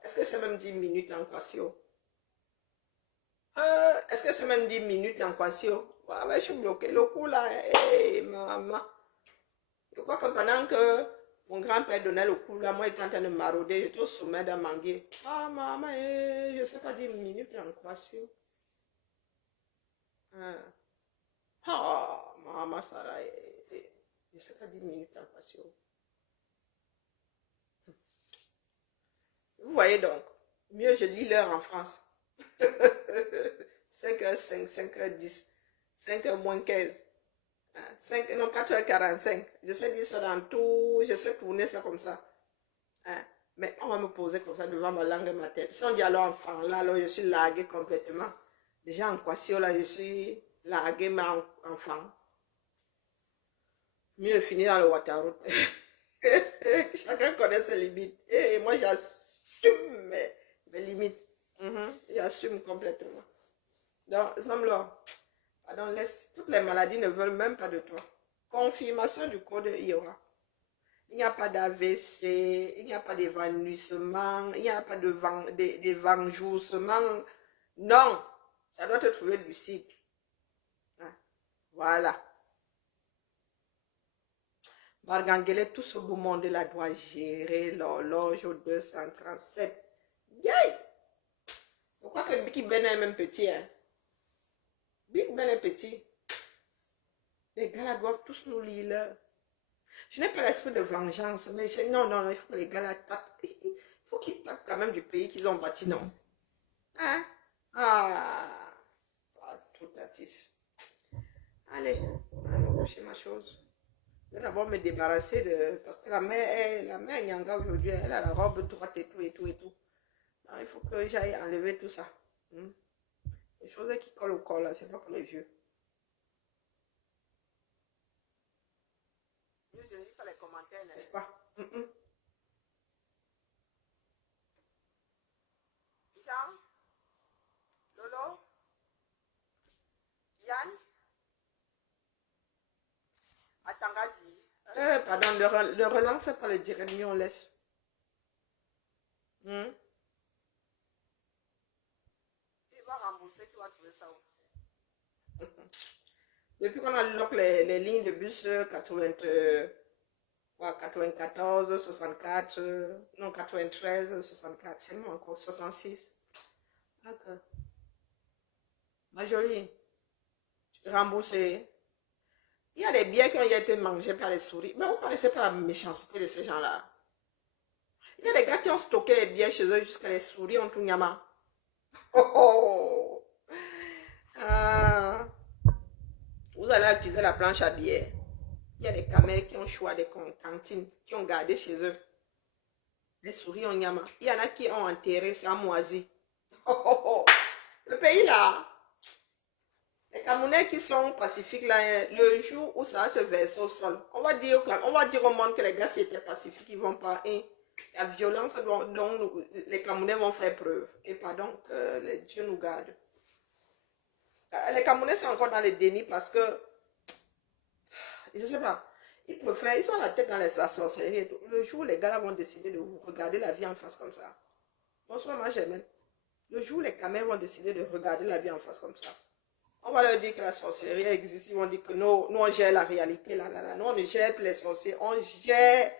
est-ce que c'est même 10 minutes en Kwasio? Est-ce que c'est même 10 minutes en Kwasio? Ouais, je suis bloqué. Le coup là, hey, maman. Je crois que pendant que mon grand-père donnait le coup là, moi j'étais en train de marauder, j'étais au sommet d'un manguier. Ah, maman, je ne sais pas 10 minutes en Kwasio. Ah, maman, Sarah, je ne sais pas 10 minutes en Kwasio. Vous voyez donc, mieux je lis l'heure en France. 5h05, 5h10, 5h moins 15, 4h45. Je sais dire ça dans tout, je sais tourner ça comme ça. Mais on va me poser comme ça devant ma langue maternelle. Si on dit alors enfant, là, alors je suis largué complètement. Déjà en Kwasio, là, je suis largué, mais enfant. Mieux finir dans le Wataroute. Chacun connaît ses limites. Et moi, j'assume mes limites. J'assume complètement. Donc, Zamlo, pardon, laisse. Toutes les maladies ne veulent même pas de toi. Confirmation du code IORA. Il n'y a pas d'AVC, il n'y a pas d'évanouissement, il n'y a pas d'évanjouissement. Non, ça doit te trouver lucide. Voilà. Barganguele, tout ce beau monde-là doit gérer l'horloge au 237. Yay! Pourquoi que Big Ben est même petit, hein? Big Ben est petit. Les gars là doivent tous nous lire là. Je n'ai pas l'esprit de vengeance, mais non, il faut que les gars là tapent. Il faut qu'ils tapent quand même du pays qu'ils ont bâti, non? Hein? Tout artiste. Allez, on va coucher ma chose. Je vais d'abord me débarrasser de... Parce que la mère Nyanga aujourd'hui, elle a la robe droite et tout. Alors, il faut que j'aille enlever tout ça. Les choses qui collent au corps là, c'est pas pour les vieux. Je ne lis pas les commentaires, n'est-ce pas? Jean? Lolo? Yann? Pardon, le relance par le direct, on laisse. Il va rembourser, tu vas trouver ça où? Depuis qu'on a lock les lignes de bus 94, 64, non 93, 64, c'est moi encore 66. D'accord. Ma jolie, remboursé. Il y a des billets qui ont été mangés par les souris. Mais vous ne connaissez pas la méchanceté de ces gens-là. Il y a des gars qui ont stocké les billets chez eux jusqu'à les souris ont tout nyama. Vous allez accuser la planche à billets. Il y a des camels qui ont choisi des cantines, qui ont gardé chez eux. Les souris ont nyama. Il y en a qui ont enterré, c'est moisi. Le pays là. Les Camerounais qui sont pacifiques là, le jour où ça va se verser au sol, on va dire au monde que les gars c'était pacifiques, ils vont pas. La violence dont les Camerounais vont faire preuve. Et pardon, que Dieu nous garde. Les Camerounais sont encore dans le déni parce que je sais pas. Ils préfèrent, ils ont la tête dans les sorcelleries et tout. Le jour où les gars là vont décider de vous regarder la vie en face comme ça. Bonsoir, ma Germaine. Le jour où les caméras vont décider de regarder la vie en face comme ça. On va leur dire que la sorcellerie existe. Ils vont dire que nous on gère la réalité là. Nous, on ne gère plus les sorciers. On gère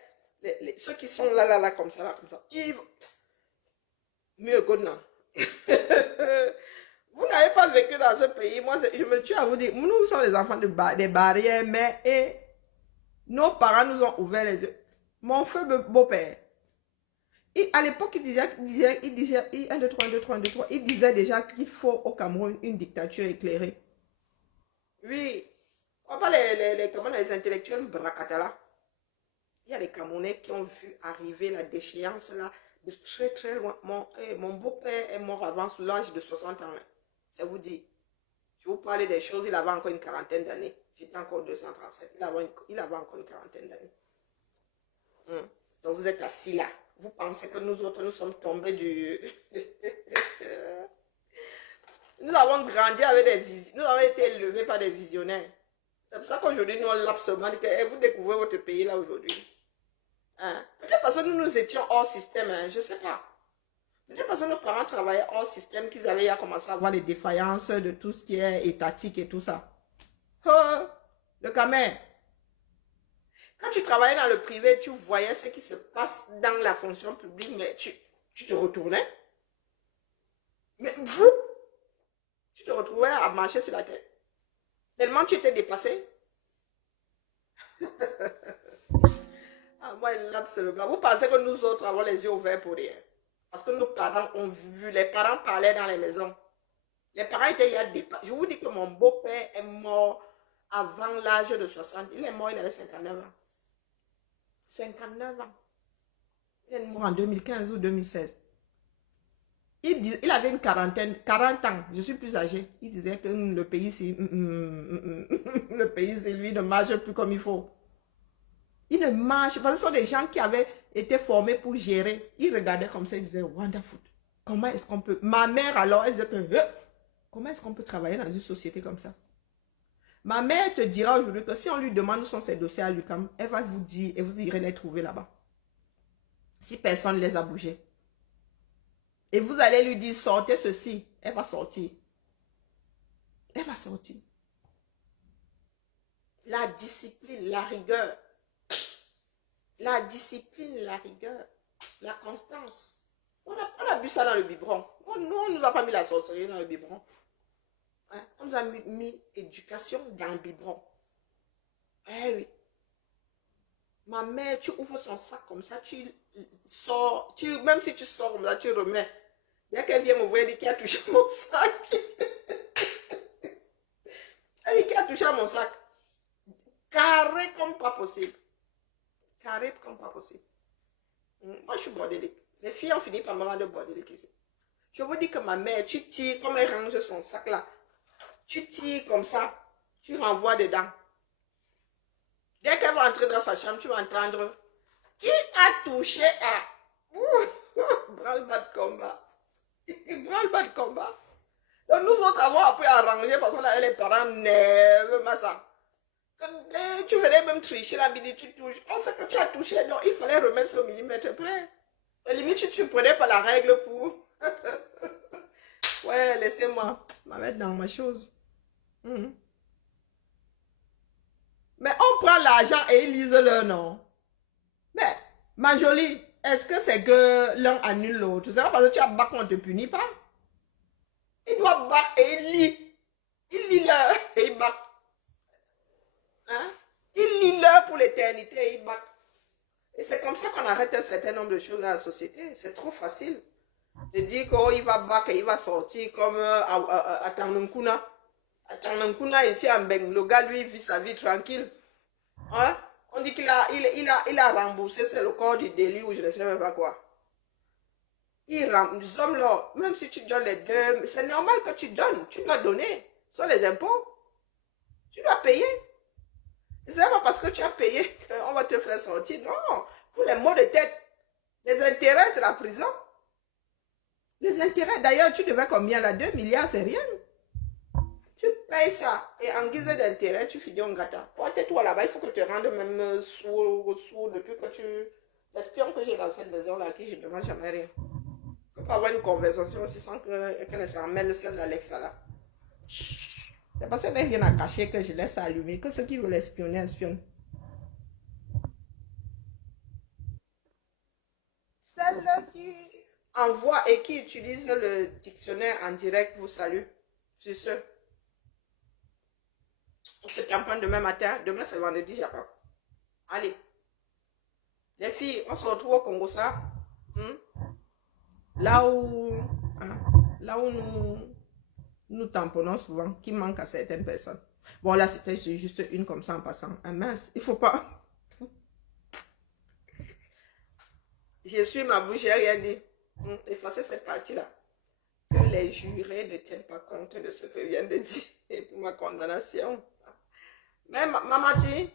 ceux qui sont là, comme ça, comme ça. Mieux que non. Vous n'avez pas vécu dans ce pays. Moi, je me tue à vous dire, nous sommes les enfants des barrières, mais nos parents nous ont ouvert les yeux. Mon feu beau-père, à l'époque, il disait 1, 2, 3, 1, 2, 3, 1, 2, 3. Il disait déjà qu'il faut au Cameroun une dictature éclairée. Oui. On parle les intellectuels bracatala. Il y a des Camerounais qui ont vu arriver la déchéance là de très très loin. Mon beau-père est mort avant sous l'âge de 60 ans. Ça vous dit. Je vous parlais des choses, il avait encore une quarantaine d'années. J'étais encore 237. Il avait encore une quarantaine d'années. Donc vous êtes assis là. Vous pensez que nous autres, nous sommes tombés du... Nous avons grandi avec des visions. Nous avons été élevés par des visionnaires. C'est pour ça qu'aujourd'hui, nous, on l'absolument dit que vous découvrez votre pays là aujourd'hui. Hein? Peut-être parce que nous étions hors système, hein? Je ne sais pas. Peut-être parce que nos parents travaillaient hors système, qu'ils avaient commencé à avoir les défaillances de tout ce qui est étatique et tout ça. Oh, le Camer. Quand tu travaillais dans le privé, tu voyais ce qui se passe dans la fonction publique, mais tu te retournais. Mais vous, tu te retrouvais à marcher sur la tête. Tellement tu étais dépassé. Ah, moi, absolument. Vous pensez que nous autres avons les yeux ouverts pour rien. Parce que nos parents ont vu, les parents parlaient dans les maisons. Les parents étaient il y a des... Je vous dis que mon beau-père est mort avant l'âge de 60. Il est mort, il avait 59 ans. 59 ans. Il est mort en 2015 ou 2016. Il avait une 40 ans. Je suis plus âgé. Il disait que le pays, le pays, lui, ne marche plus comme il faut. Il ne marche pas. Ce sont des gens qui avaient été formés pour gérer. Ils regardaient comme ça, ils disaient, wonderful. Comment est-ce qu'on peut... Ma mère, alors, elle disait que... Comment est-ce qu'on peut travailler dans une société comme ça? Ma mère te dira aujourd'hui que si on lui demande où sont ses dossiers à l'UQAM, elle va vous dire, et vous irez les trouver là-bas. Si personne ne les a bougés. Et vous allez lui dire, sortez ceci. Elle va sortir. Elle va sortir. La discipline, la rigueur. La discipline, la rigueur. La constance. On a bu ça dans le biberon. Nous, on ne nous a pas mis la sorcellerie dans le biberon. Hein? On nous a mis éducation dans le biberon. Eh oui. Ma mère, tu ouvres son sac comme ça, tu sors, même si tu sors comme ça, tu remets. Dès qu'elle vient me voir, elle dit qui a touché mon sac. Elle dit qui a touché mon sac. Carré comme pas possible. Carré comme pas possible. Moi, je suis bordélique. Les filles ont fini par me rendre bordélique ici. Je vous dis que ma mère, tu tires, comme elle range son sac là. Tu tires comme ça, tu renvoies dedans. Dès qu'elle va entrer dans sa chambre, tu vas entendre qui a touché à branle-bas de combat. Branle-bas de combat. Donc nous autres avons appris à ranger parce qu'on avait les parents nerveux, ça. Tu venais même tricher la midi, tu touches. On sait que tu as touché, donc il fallait remettre ce millimètre près. À la limite, tu ne prenais pas la règle pour... Ouais, laissez-moi me mettre dans ma chose. Mais on prend l'argent et ils lisent leur nom. Mais, ma jolie, est-ce que c'est que l'un annule l'autre? C'est pas parce que tu as bac qu'on ne te punit pas. Il doit bac et il lit. Il lit l'heure et il bac. Hein? Il lit l'heure pour l'éternité et il bac. Et c'est comme ça qu'on arrête un certain nombre de choses dans la société. C'est trop facile de dire qu'il va bac et il va sortir comme à Tangankuna. À Tangankuna, ici en Beng, le gars, lui, vit sa vie tranquille. Hein? On dit qu'il a remboursé, c'est le corps du délit ou je ne sais même pas quoi. Il rembourse, nous sommes là, même si tu donnes les deux, c'est normal que tu donnes, tu dois donner. Ce sont les impôts. Tu dois payer. C'est pas parce que tu as payé qu'on va te faire sortir. Non, pour les maux de tête. Les intérêts, c'est la prison. Les intérêts, d'ailleurs, tu devais combien là? 2 milliards, c'est rien. Tu payes ça. Et en guise d'intérêt, tu finis en gâteau. Toi, tais-toi là-bas, il faut que tu te rendes même sourd depuis que tu... L'espion que j'ai dans cette maison-là, à qui je ne demande jamais rien. Je ne peux pas avoir une conversation aussi sans qu'elle s'en mêle, celle d'Alexa là. C'est parce qu'elle n'a rien à cacher que je laisse allumer. Que ceux qui veulent espionner, espionnent. Celle qui envoie et qui utilise le dictionnaire en direct vous salue. C'est ce. On se campagne demain matin. Demain, c'est vendredi, Japon. Allez. Les filles, on se retrouve au Congo, ça. Là où nous tamponnons souvent, qui manque à certaines personnes. Bon, là, c'était juste une comme ça en passant. Ah mince, il faut pas. Je suis ma bouche, j'ai rien dit. Effacez cette partie-là. Que les jurés ne tiennent pas compte de ce que je viens de dire et pour ma condamnation. Mais Mamati,